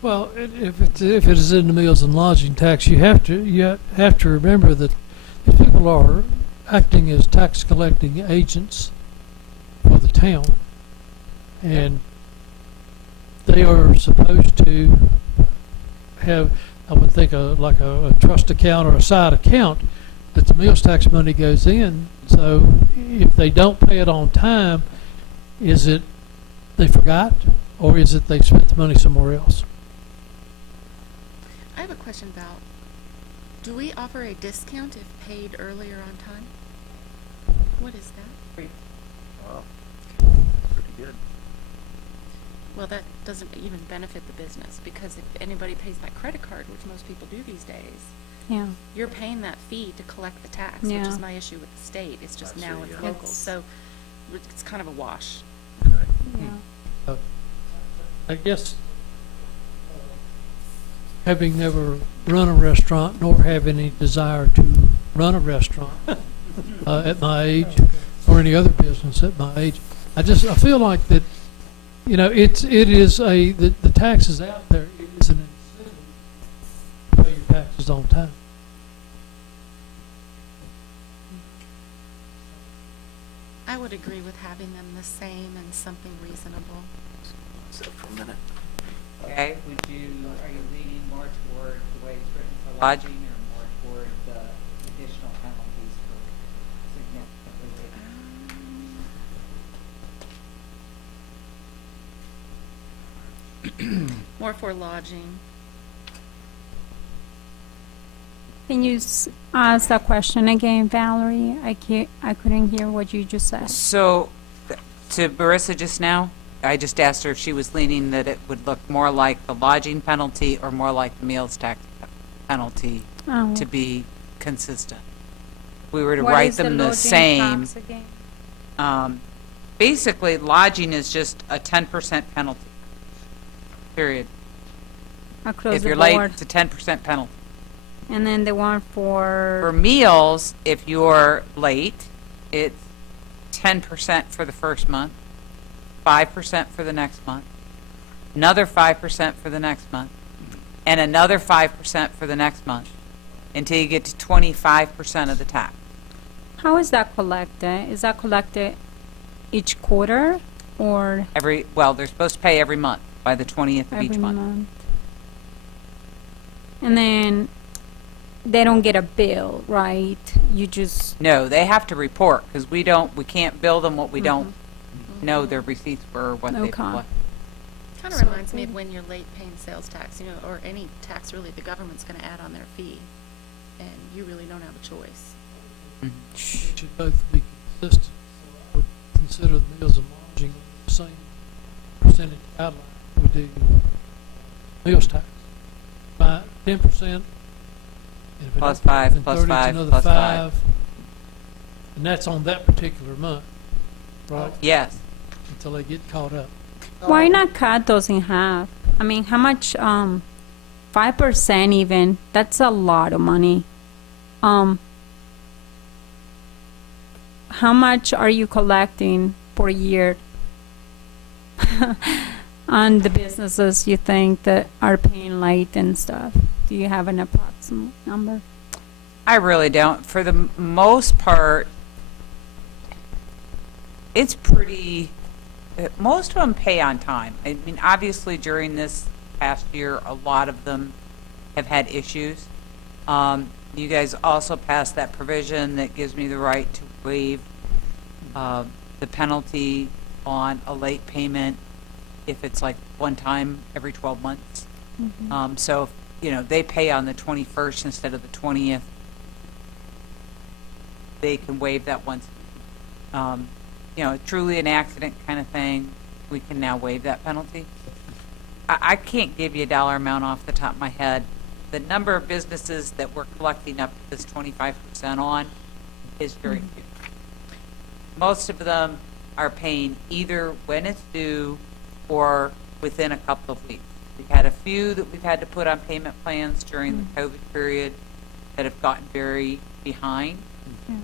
Well, if it is in the meals and lodging tax, you have to remember that if people are acting as tax collecting agents for the town, and they are supposed to have, I would think, like a trust account or a side account that the meals tax money goes in. So if they don't pay it on time, is it they forgot, or is it they spent the money somewhere else? I have a question about, do we offer a discount if paid earlier on time? What is that? Wow, pretty good. Well, that doesn't even benefit the business, because if anybody pays by credit card, which most people do these days, Yeah. you're paying that fee to collect the tax, which Yeah. is my issue with the state. It's just I now see, it's yeah. local, so it's kind of a wash. Yeah. I guess, having never run a restaurant nor have any desire to run a restaurant at my age, or any other business at my age, I feel like that, the taxes out there, it is an incentive to pay your taxes on time. I would agree with having them the same and something reasonable. Sit for a minute. Okay, are you leaning more toward the way it's written for lodging or more toward the additional penalties for significantly late? More for lodging. Can you ask that question again, Valerie? I couldn't hear what you just said. So, to Marissa just now, I just asked her if she was leaning that it would look more like the lodging penalty or more like the meals tax penalty Oh. to be consistent. If we were to What write is the them the lodging same. tax again? Basically, lodging is just a 10% penalty, period. Across If the you're board. late, it's a 10% penalty. And then the one For for, meals, if you're late, it's 10% for the first month, 5% for the next month, another 5% for the next month, and another 5% for the next month, until you get to 25% of the tax. how is that collected? Is that collected each quarter or They're supposed to pay every month by the 20th of every each month. month? And then they don't get a bill, right? You just, No, they have to report, because we can't bill them what we don't know their receipts for or what they Okay. collect. Kind of reminds me of when you're late paying sales tax, or any tax really, the government's going to add on their fee, and you really don't have a choice. It should both be consistent. I would consider the meals and lodging the same percentage guideline we do meals tax. By 10%. And if it Plus don't pay 5, within plus 30, it's 5, another plus 5. 5. And that's on that particular month, right? Yes. until they get caught up. Why not cut those in half? I mean, how much, 5% even, that's a lot of money. How much are you collecting per year on the businesses you think that are paying late and stuff? Do you have an approximate number? I really don't. For the most part, it's pretty, most of them pay on time. I mean, obviously during this past year, a lot of them have had issues. You guys also passed that provision that gives me the right to waive the penalty on a late payment if it's like one time every 12 months. So, if, you know, they pay on the 21st instead of the 20th, they can waive that once. You know, truly an accident kind of thing, we can now waive that penalty. I can't give you a dollar amount off the top of my head. The number of businesses that we're collecting up this 25% on is very few. Most of them are paying either when it's due or within a couple of weeks. We've had a few that we've had to put on payment plans during the COVID period that have gotten very behind.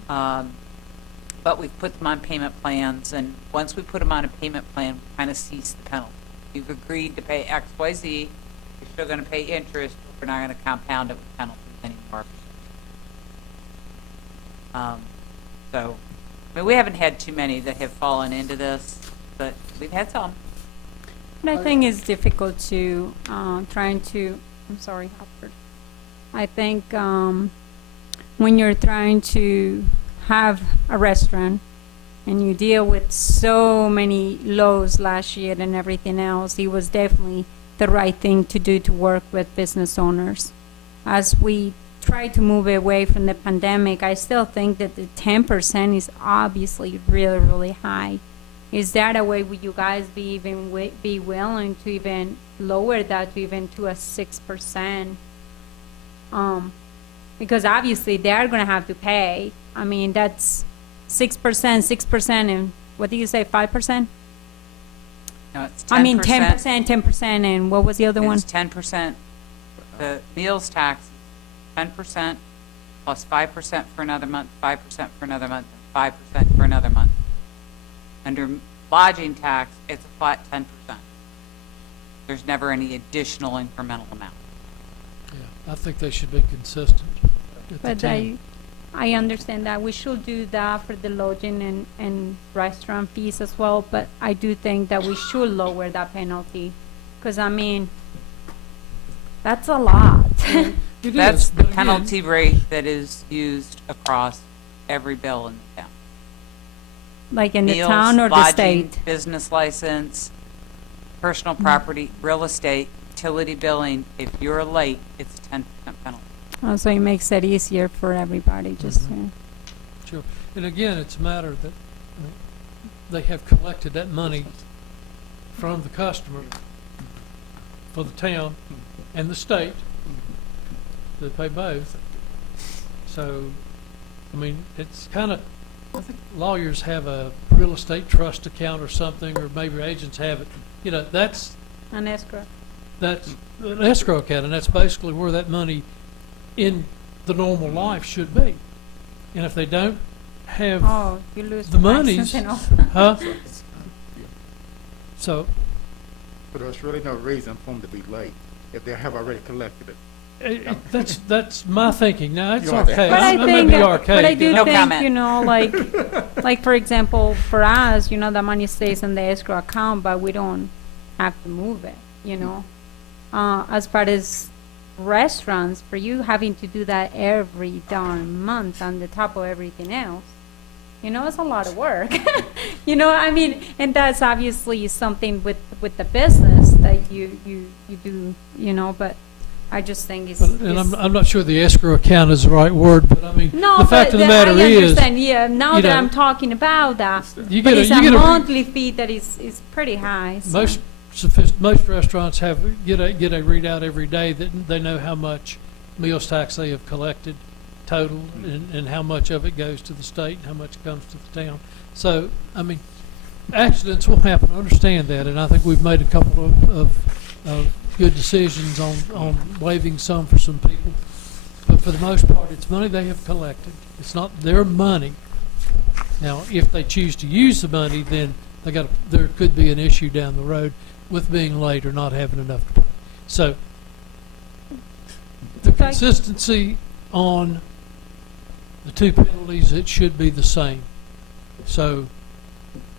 But we've put them on payment plans, and once we put them on a payment plan, we kind of cease the penalty. You've agreed to pay X, Y, Z. You're still going to pay interest, but we're not going to compound it with penalties anymore. So, I mean, we haven't had too many that have fallen into this, but we've had some. But I think it's difficult to, trying to, I'm sorry, Hopper. I think when you're trying to have a restaurant and you deal with so many lows last year and everything else, it was definitely the right thing to do to work with business owners. As we try to move away from the pandemic, I still think that the 10% is obviously really, really high. Is that a way would you guys be willing to even lower that to even to a 6%? Because obviously they're going to have to pay. I mean, that's 6%, and what do you say, 5%? No, it's 10%. I mean, 10%, and what was the other one? It's 10%. The meals tax, 10% plus 5% for another month, 5% for another month, and 5% for another month. Under lodging tax, it's a flat 10%. There's never any additional incremental amount. Yeah, I think they should be consistent at the But 10. I understand that we should do that for the lodging and restaurant fees as well, but I do think that we should lower that penalty, because I mean, that's a lot. It That's is, the but again, penalty rate that is used across every bill in the town. Like in the Meals, town or the lodging, state? business license, personal property, real estate, utility billing. If you're late, it's a 10% penalty. Oh, so it makes it easier for everybody, just Sure. And again, it's a matter that I mean, they have collected that money from the customer for the town and the state. They pay both. So, I mean, it's kind of, I think lawyers have a real estate trust account or something, or maybe agents have it. You know, that's an escrow. That's an escrow account, and that's basically where that money in the normal life should be. And if they don't have Oh, you lose the monies, and all. huh? So But there's really no reason for them to be late if they have already collected it. that's my thinking. Now, it's You want that? okay. But I may think, be archaic. but I do No think, comment. you know, like for example, for us, you know, the money stays in the escrow account, but we don't have to move it, you know. As far as restaurants, for you having to do that every darn month on the top of everything else, you know, it's a lot of work. You know, I mean, and that's obviously something with the business that you do, you know, but I just think it's. And I'm not sure the escrow account is the right word, but I mean, No, the fact of the matter I is, understand, yeah, now you that know, I'm talking about that, you but get a, it's you a get a, monthly fee that is pretty high, so. most restaurants get a readout every day that they know how much meals tax they have collected total, and how much of it goes to the state and how much comes to the town. So, I mean, accidents will happen, I understand that, and I think we've made a couple of good decisions on waiving some for some people. But for the most part, it's money they have collected. It's not their money. Now, if they choose to use the money, then there could be an issue down the road with being late or not having enough to pay. So, the consistency on the two penalties, it should be the same. So,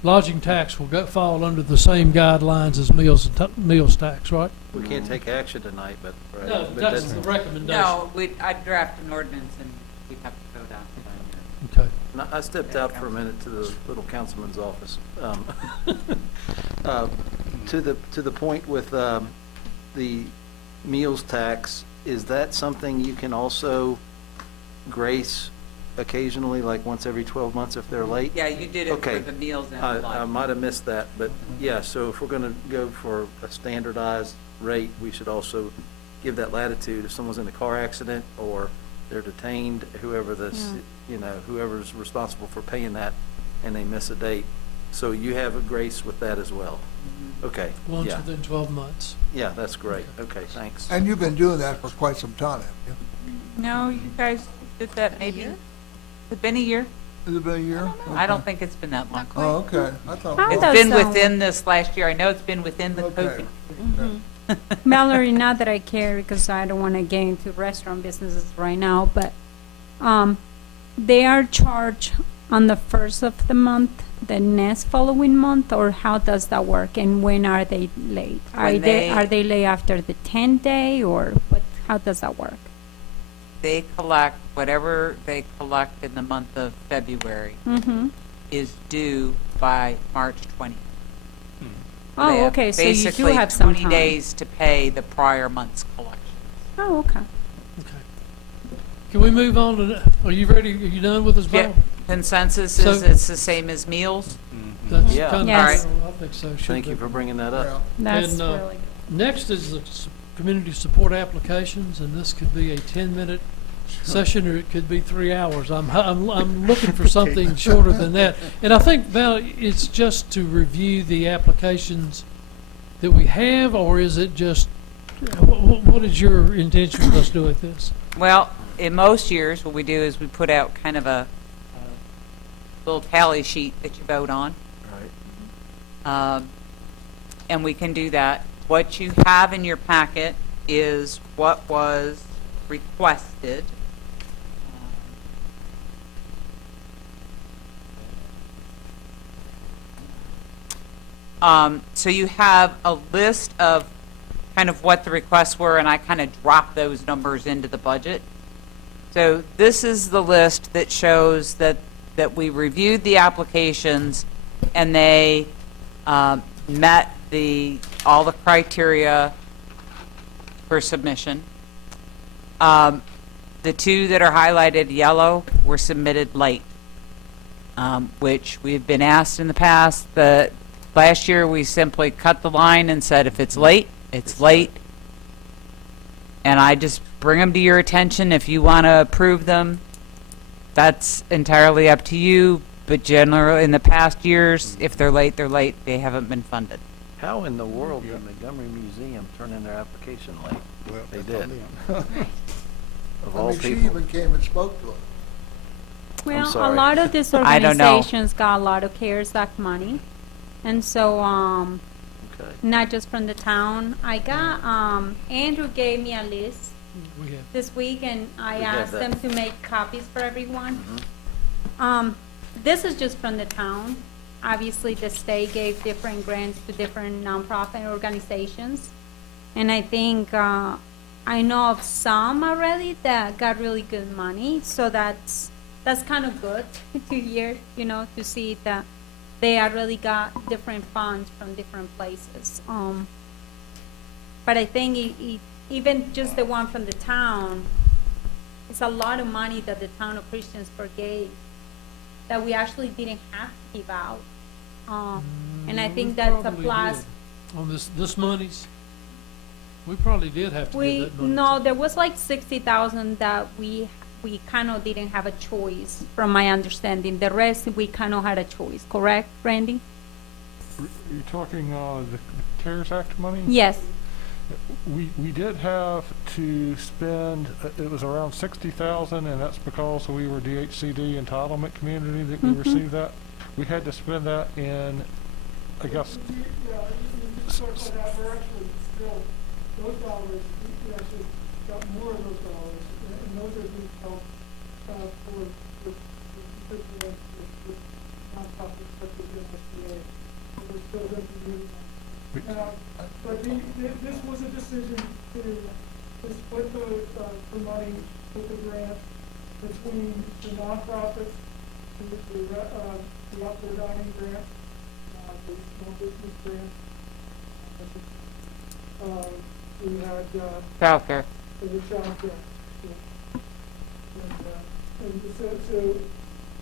lodging tax will fall under the same guidelines as meals tax, right? We can't take action tonight, but, right. No, but that's the recommendation. No, I'd draft an ordinance and we'd have to go down. Okay. No, I stepped out for a minute to the little councilman's office. To the point with the meals tax, is that something you can also grace occasionally, like once every 12 months if they're late? Yeah, you did it Okay. for the meals and I lunch. might have missed that, but yeah, so if we're going to go for a standardized rate, we should also give that latitude. If someone's in a car accident or they're detained, whoever's responsible for paying that, and they miss a date. So you have a grace with that as well. Okay. Once Yeah. within 12 months. Yeah, that's great. Okay, thanks. And you've been doing that for quite some time, haven't you? No, you guys did that maybe, has it been a year? Has it been a year? I don't think it's been that long. Oh, okay. I thought. How It's does, been within this last year. I know it's been within the Okay. COVID. Mallory, not that I care because I don't want to get into restaurant businesses right now, but they are charged on the first of the month, the next following month, or how does that work? And when are they late? Are they late after the 10th day, or what? How does that work? They collect, whatever they collect in the month of February Mm-hmm. is due by March 20th. They Oh, have okay, so you do basically have some 20 time. days to pay the prior month's collection. Oh, okay. Okay. Can we move on to, are you ready? Are you done with this, Yeah. Bob? Consensus So- is it's the same as meals? That's Yeah. kind of, Yes. I think so. should Thank be. you for bringing that up. Yeah. That's And, really good. Next is the community support applications, and this could be a 10-minute session, or it could be 3 hours. I'm looking for something shorter than that. And I think, Val, it's just to review the applications that we have, or is it just, what is your intention with us doing this? Well, in most years, what we do is we put out kind of a little tally sheet that you vote on. Right. And we can do that. What you have in your packet is what was requested. So you have a list of kind of what the requests were, and I kind of dropped those numbers into the budget. So this is the list that shows that we reviewed the applications and they met all the criteria for submission. The two that are highlighted yellow were submitted late, which we've been asked in the past. Last year, we simply cut the line and said, if it's late, it's late. And I just bring them to your attention. If you want to approve them, that's entirely up to you. But generally, in the past years, if they're late, they're late. They haven't been funded. How in the world did Montgomery Museum turn in their application late? Well, They that's on did. them. Of I all mean, she people. even came and spoke to us. Well, a sorry. lot of these I don't know. organizations got a lot of CARES Act money. And so, Okay. not just from the town. I got, Andrew gave me a list We have, this week, and I We have asked that. them to make copies for everyone. This is just from the town. Obviously, the state gave different grants to different nonprofit organizations. And I think, I know of some already that got really good money, so that's kind of good to hear, to see that they already got different funds from different places. But I think even just the one from the town, it's a lot of money that the town of Christiansburg gave that we actually didn't have to give out. And I think that's a probably plus. did. On this monies, we probably did have to give that money. No, there was like 60,000 that we kind of didn't have a choice, from my understanding. The rest, we kind of had a choice, correct, Randy? Are you talking, the CARES Act money? Yes. We did have to spend, it was around 60,000, and that's because we were DHCD entitlement community that we received that. We had to spend that in, I guess, Yeah, you talk about that, we're actually still, those dollars, we actually got more of those dollars, and those are being held, with nonprofits such as MSBA. We're still going to use them. But this was a decision to split the money with the grant between the nonprofits, the outdoor dining grant, the small business grant. We had, Childcare. the childcare. And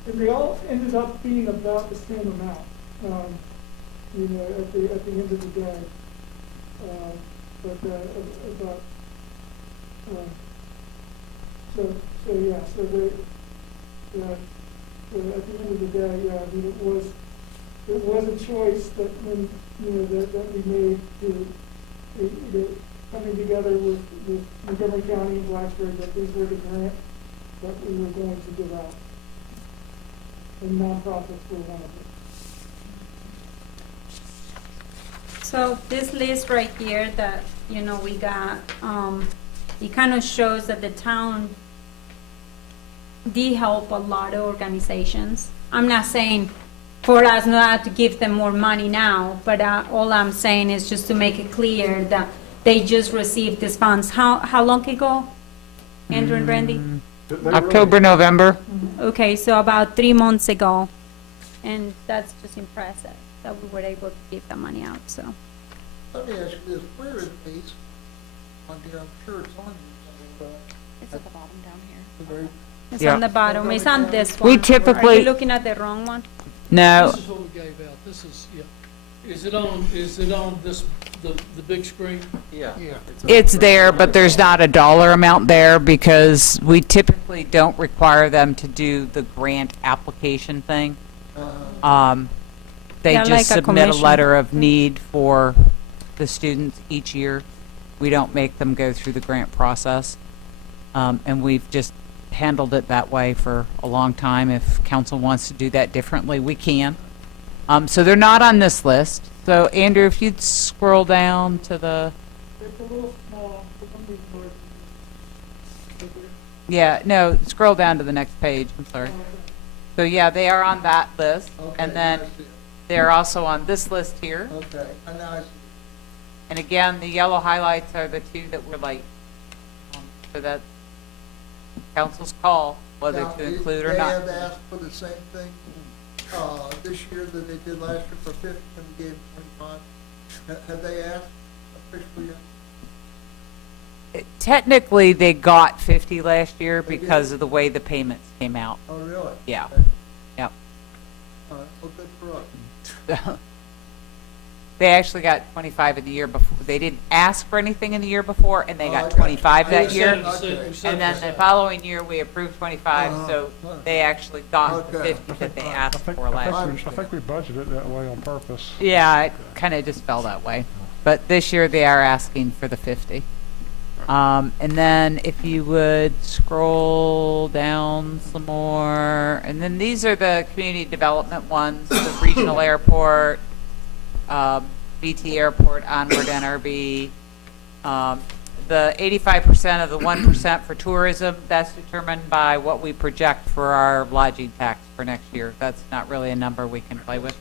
and they all ended up being about the same amount, at the end of the day. So yeah, so at the end of the day, yeah, I mean, it was a choice that when, that we made to coming together with Montgomery County and Blacksburg, that these were the grant that we were going to give out. And nonprofits were one of them. So this list right here that, we got, it kind of shows that the town did help a lot of organizations. I'm not saying for us not to give them more money now, but all I'm saying is just to make it clear that they just received these funds. How long ago, Andrew and Randy? October, November. Okay, so about 3 months ago, and that's just impressive that we were able to give that money out, so. Let me ask you this, where is these on here? I'm sure it's on here. It's at the bottom down here. The very It's Yeah. on the bottom, it's on this We one. Are typically- you looking at the wrong one? No, This is what we gave out. This is, yeah. Is it on this, the big screen? Yeah. Yeah. it's there, but there's not a dollar amount there because we typically don't require them to do the grant application thing. They Yeah, just like a submit a commission. letter of need for the students each year. We don't make them go through the grant process. And we've just handled it that way for a long time. If council wants to do that differently, we can. So they're not on this list. So Andrew, if you'd scroll down to the, It's a little small, for some reason, yeah, no, scroll down to the next page, I'm sorry. So yeah, they are on that list. And Okay, then I see it. they're also on this list here. Okay, and now I see. And again, the yellow highlights are the two that were late. So that's council's call, whether Now, to include or They not. have asked for the same thing, this year that they did last year for 50, and we gave 25. Have they asked officially yet? Technically, they got 50 last year They did? because of the way the payments came out. Oh, really? Yeah. Okay. Yep. All right, well, good for us. They actually got 25 in the year before. They didn't ask for anything in the year before, and they Oh, got okay. 25 I that see. year. Okay. And then the following year, we approved 25, so they actually got the Okay. 50 that they I asked think, for I last think, year. I think we budgeted it that way on purpose. Yeah, it kind of just fell that way. But this year, they are asking for the 50. And then if you would scroll down some more, and then these are the community development ones, the regional airport, BT Airport, Onward NRB. The 85% of the 1% for tourism, that's determined by what we project for our lodging tax for next year. That's not really a number we can play with.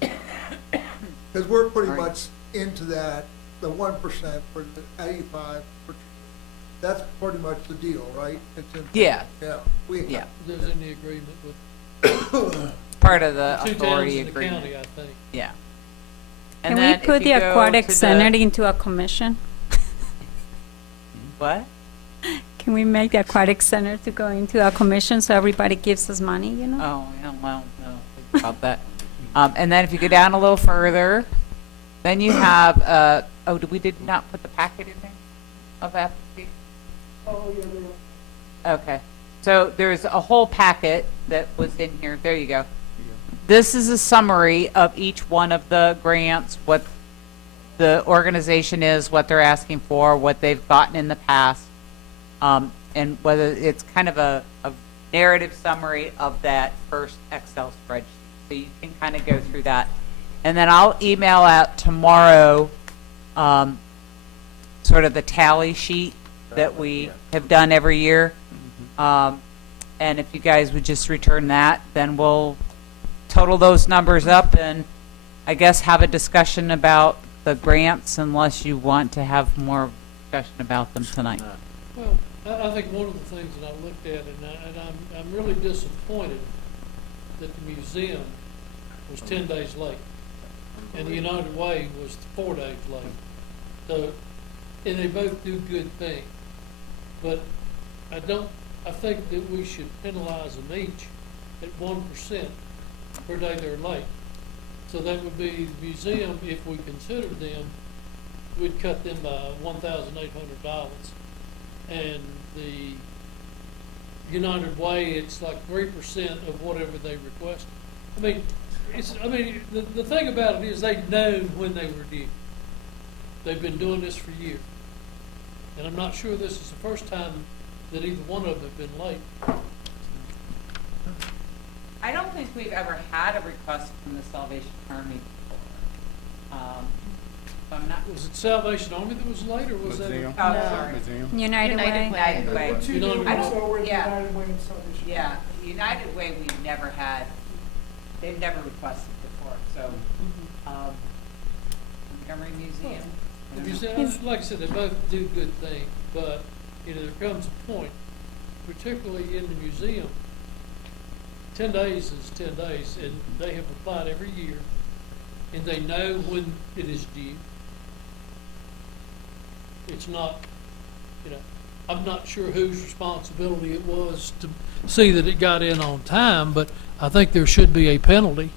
Because we're pretty much into that, the 1% for the 85, that's pretty much the deal, right? It's in. Yeah. Yeah. Yeah, There's in the agreement with part of the two towns authority in the agreement. county, I think. Yeah. Can And we then if put you the go aquatic to center into a commission? What? Can we make the aquatic center to go into a commission so everybody gives us money, Oh, yeah, well, no, think about that. And then if you go down a little further, then you have, we did not put the packet in there of applications? Oh, yeah, they were. Okay, so there's a whole packet that was in here, there you go, this is a summary of each one of the grants, what the organization is, what they're asking for, what they've gotten in the past, and whether it's kind of a narrative summary of that first Excel spreadsheet. So you can kind of go through that. And then I'll email out tomorrow sort of the tally sheet that we have done every year. And if you guys would just return that, then we'll total those numbers up and I guess have a discussion about the grants unless you want to have more discussion about them tonight. Well, I think one of the things that I looked at, and I'm really disappointed that the museum was 10 days late, and the United Way was 4 days late. So, and they both do good things, but I think that we should penalize them each at 1% per day they're late. So that would be the museum, if we considered them, we'd cut them by $1,800. And the United Way, it's like 3% of whatever they request. I mean, the thing about it is they know when they were due. They've been doing this for years. And I'm not sure this is the first time that either one of them have been late. I don't think we've ever had a request from the Salvation Army before. I'm not. Was it Salvation Army that was late, or was Museum. Oh, No. sorry. Museum. United Way. United Way. Two You know, days I don't- also were the yeah. United Way and Salvation. Yeah, United Way, we've never had, they've never requested before, so, Montgomery Museum. If you say, like I said, they both do good things, but, there comes a point, particularly in the museum, 10 days is 10 days, and they have applied every year, and they know when it is due. It's not, I'm not sure whose responsibility it was to see that it got in on time, but I think there should be a penalty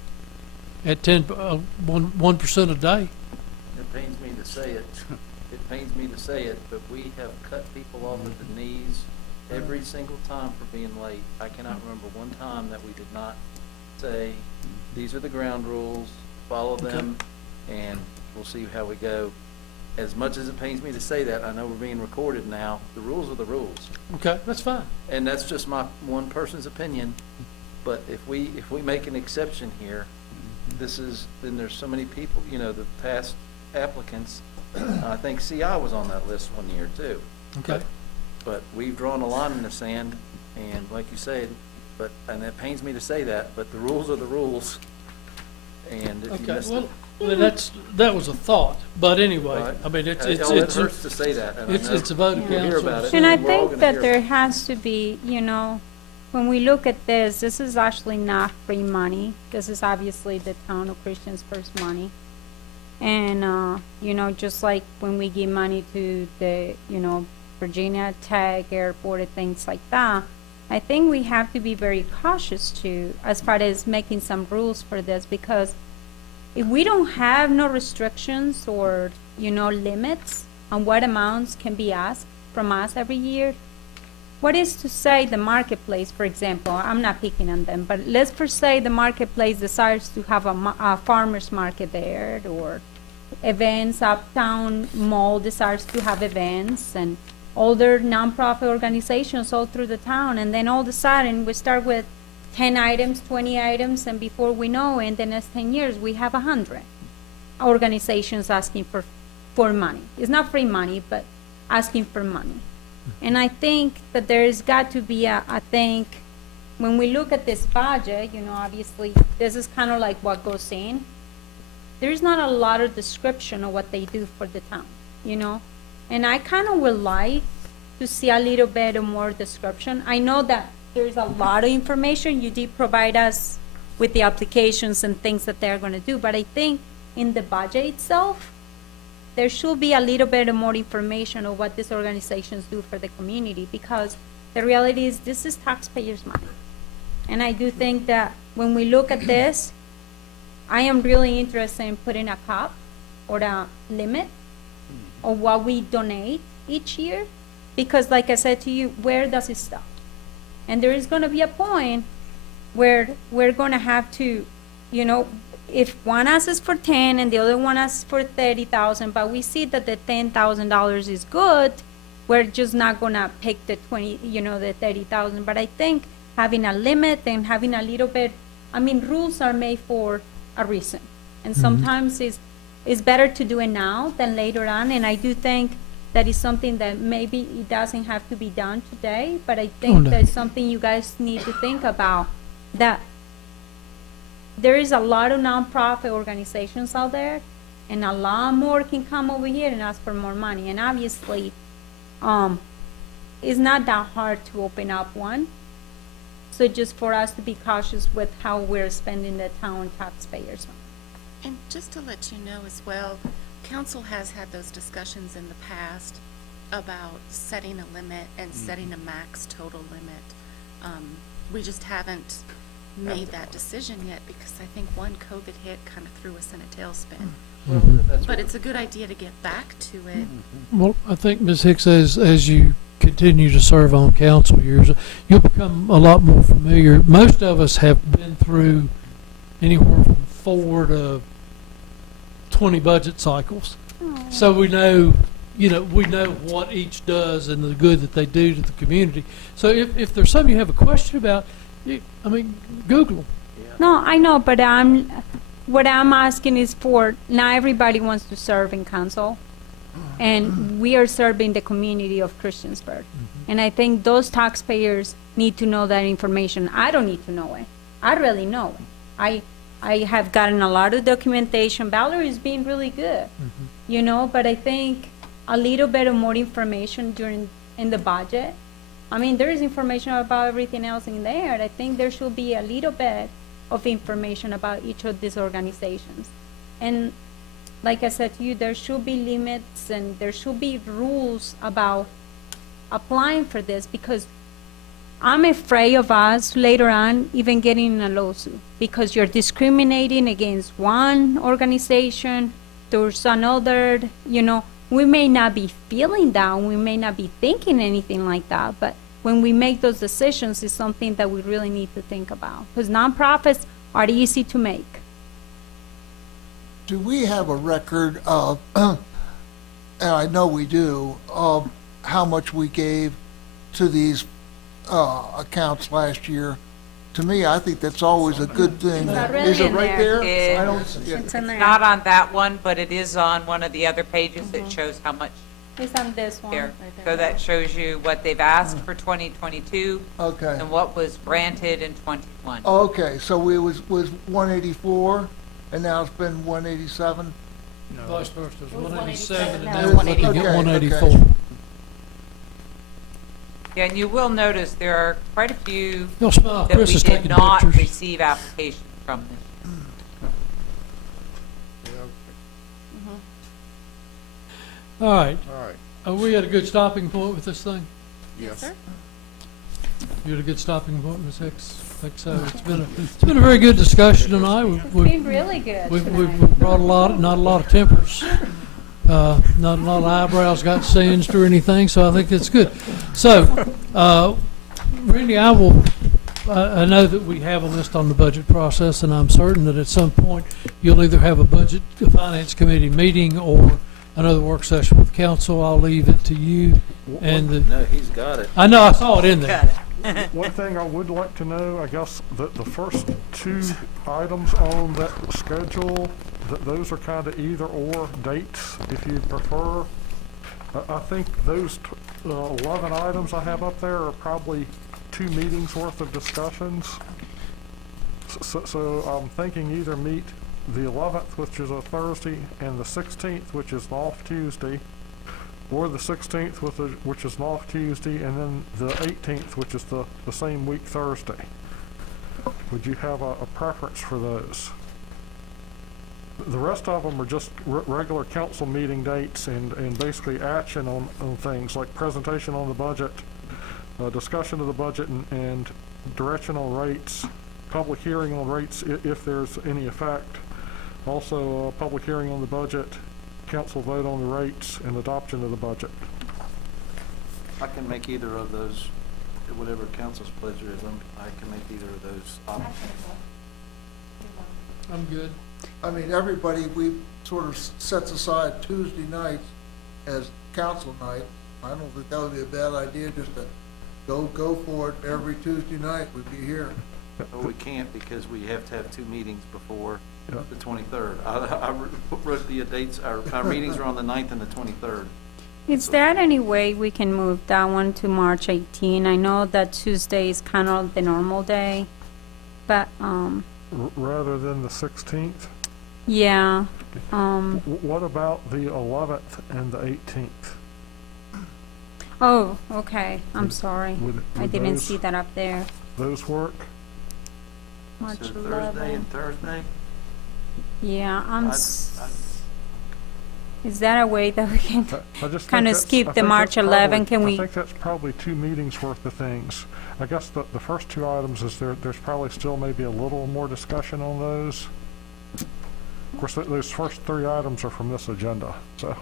at 1% a day. It pains me to say it. It pains me to say it, but we have cut people off at the knees every single time for being late. I cannot remember one time that we did not say, these are the ground rules, follow them, and we'll see how we go. As much as it pains me to say that, I know we're being recorded now. The rules are the rules. Okay, that's fine. And that's just my one person's opinion. But if we make an exception here, then there's so many people, the past applicants, I think CI was on that list one year too. Okay. But we've drawn a line in the sand, and like you said, and it pains me to say that, but the rules are the rules. And if you Okay, miss well, that was a thought, but anyway, Right. I mean, it hurts to say that. And I know it's a vote of we'll hear council. about it. And I We're all think gonna that hear there about it. has to be, when we look at this is actually not free money. This is obviously the town of Christiansburg's money. And, just like when we give money to the, Virginia Tech Airport and things like that, I think we have to be very cautious too, as far as making some rules for this, because if we don't have no restrictions or, limits on what amounts can be asked from us every year, what is to say the marketplace, for example, I'm not picking on them, but let's first say the marketplace desires to have a farmer's market there, or events, Uptown Mall desires to have events, and other nonprofit organizations all through the town, and then all of a sudden we start with 10 items, 20 items, and before we know, in the next 10 years, we have 100 organizations asking for money. It's not free money, but asking for money. And I think that there's got to be I think, when we look at this budget, obviously, this is kind of like what goes in. There's not a lot of description of what they do for the town, And I kind of would like to see a little bit of more description. I know that there's a lot of information. You did provide us with the applications and things that they're going to do, but I think in the budget itself, there should be a little bit of more information of what these organizations do for the community, because the reality is this is taxpayers' money. And I do think that when we look at this, I am really interested in putting a cap or a limit of what we donate each year, because like I said to you, where does it stop? And there is going to be a point where we're going to have to you know, if one asks for 10 and the other one asks for 30,000, but we see that the $10,000 is good, we're just not gonna pick the 20, you know, the 30,000. But I think having a limit and having a little bit, I mean, rules are made for a reason. And sometimes it's better to do it now than later on. And I do think that is something that maybe it doesn't have to be done today, but I think that's something you guys need to think about, that there is a lot of nonprofit organizations out there, and a lot more can come over here and ask for more money. And obviously, it's not that hard to open up one. So just for us to be cautious with how we're spending the town taxpayers' money. And just to let you know as well, council has had those discussions in the past about setting a limit and setting a max total limit. We just haven't made that decision yet because I think one COVID hit kind of threw us in a tailspin. But it's a good idea to get back to it. Well, I think, Ms. Hicks, as you continue to serve on council years, you'll become a lot more familiar. Most of us have been through anywhere from 4 to 20 budget cycles. So we know, we know what each does and the good that they do to the community. So if there's something you have a question about, Google them. No, I know, but what I'm asking is for, not everybody wants to serve in council, and we are serving the community of Christiansburg. And I think those taxpayers need to know that information. I don't need to know it. I really know it. I have gotten a lot of documentation. Valerie is being really good, but I think a little bit of more information in the budget. I mean, there is information about everything else in there. I think there should be a little bit of information about each of these organizations. And like I said to you, there should be limits and there should be rules about applying for this, because I'm afraid of us later on even getting in a lawsuit because you're discriminating against one organization towards another. We may not be feeling that, we may not be thinking anything like that, but when we make those decisions, it's something that we really need to think about, because nonprofits are easy to make. Do we have a record of, and I know we do, of how much we gave to these accounts last year? To me, I think that's always a good thing. Is it right there? I don't see it. It's in there. Not on that one, but it is on one of the other pages that shows how much It's on this one. here. Right So there. that shows you what they've asked for 2022 Okay. and what was granted in 21. Okay, so it was 184, and now it's been 187? Vice versa, it was 187, and Now now it's we're looking at okay, 184. Yeah, and you will notice there are quite a few You'll smile, that Chris we is did taking not pictures. receive applications from this. All right, All right, are we at a good stopping point with this thing? yes. Sir? You at a good stopping point, Ms. Hicks? I think so. It's been a very good discussion tonight. It's been really good We've tonight. brought not a lot of tempers, not a lot of eyebrows got singed or anything, so I think it's good. So, Randy, I know that we have a list on the budget process, and I'm certain that at some point you'll either have a finance committee meeting or another work session with council. I'll leave it to you and No, he's got it. I know, I saw it in there. One thing I would like to know, I guess, that the first 2 items on that schedule, those are kind of either or dates, if you prefer. I think those 11 items I have up there are probably 2 meetings worth of discussions. So I'm thinking either meet the 11th, which is a Thursday, and the 16th, which is an off Tuesday, or the 16th, which is an off Tuesday, and then the 18th, which is the same week Thursday. Would you have a preference for those? The rest of them are just regular council meeting dates and basically action on things like presentation on the budget, discussion of the budget and direction on rates, public hearing on rates if there's any effect. Also, public hearing on the budget, council vote on the rates, and adoption of the budget. I can make either of those, whatever council's pleasure is, I can make either of those. I'm good. I mean, everybody, we sort of sets aside Tuesday nights as council night. I don't think that would be a bad idea, just to go for it every Tuesday night, we'd be here. Well, we can't because we have to have 2 meetings before Yeah. the 23rd. I wrote the dates, our meetings are on the 9th and the 23rd. Is there any way we can move that one to March 18? I know that Tuesday is kind of the normal day, but, Rather than the 16th? yeah, What about the 11th and the 18th? oh, okay, I'm sorry. Would I didn't those- see that up there. Those work? March So Thursday 11. and Thursday? Yeah, I'd- is that a way that we can, I just Kinda think that's- skip I the think March that's 11, probably- can we- I think that's probably 2 meetings worth of things. I guess the first 2 items is there's probably still maybe a little more discussion on those. Of course, those first 3 items are from this agenda, so.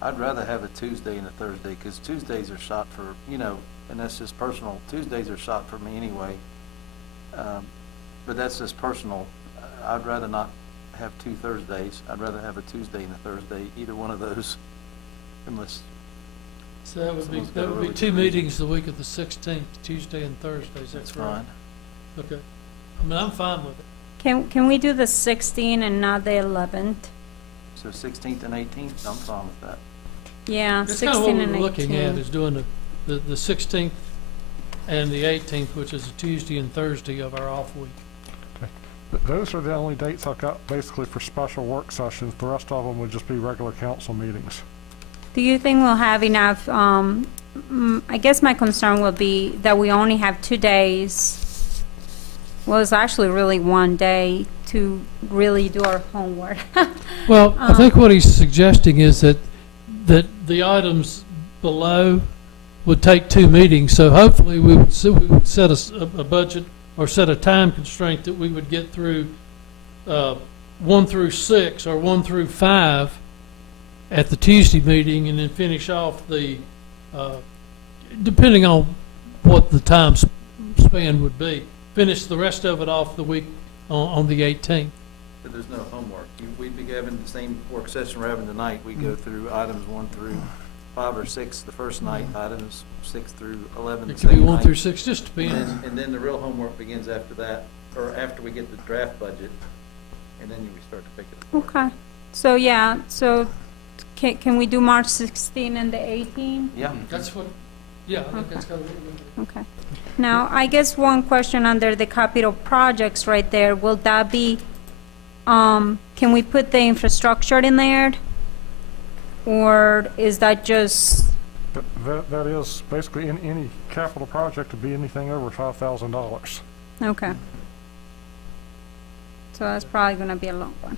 I'd rather have a Tuesday and a Thursday, because Tuesdays are shot for, and that's just personal. Tuesdays are shot for me anyway. But that's just personal. I'd rather not have 2 Thursdays. I'd rather have a Tuesday and a Thursday, either one of those, unless, So that would be, Someone's got a really 2 good reason. meetings the week of the 16th, Tuesday and Thursday, is that that's correct? fine. Okay. I mean, I'm fine with it. can we do the 16 and not the 11th? So 16th and 18th, I'm fine with that. Yeah, That's kind of what 16 we and were looking at, 18. is doing the 16th and the 18th, which is a Tuesday and Thursday of our off week. Those are the only dates I've got basically for special work sessions. The rest of them would just be regular council meetings. Do you think we'll have enough, I guess my concern will be that we only have 2 days. Well, it's actually really 1 day to really do our homework. Well, I think what he's suggesting is that the items below would take 2 meetings, so hopefully we would set a budget or set a time constraint that we would get through 1 through 6 or 1 through 5 at the Tuesday meeting, and then finish off depending on what the time span would be, finish the rest of it off the week on the 18th. But there's no homework. We'd be having the same work session we're having tonight. We go through items 1 through 5 or 6 the first night, items 6 through 11 the It could be second 1 night. through 6, just depends. And then the real homework begins after that, or after we get the draft budget, and then we start to pick it apart. Okay, so yeah, so can we do March 16 and the 18? Yeah. That's what, yeah, I think that's kind of what we're doing. Okay. Now, I guess one question under the capital projects right there, will that be, can we put the infrastructure in there? Or is that just, That is basically in any capital project to be anything over $5,000. okay. So that's probably gonna be a long one.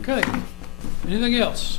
Okay, anything else?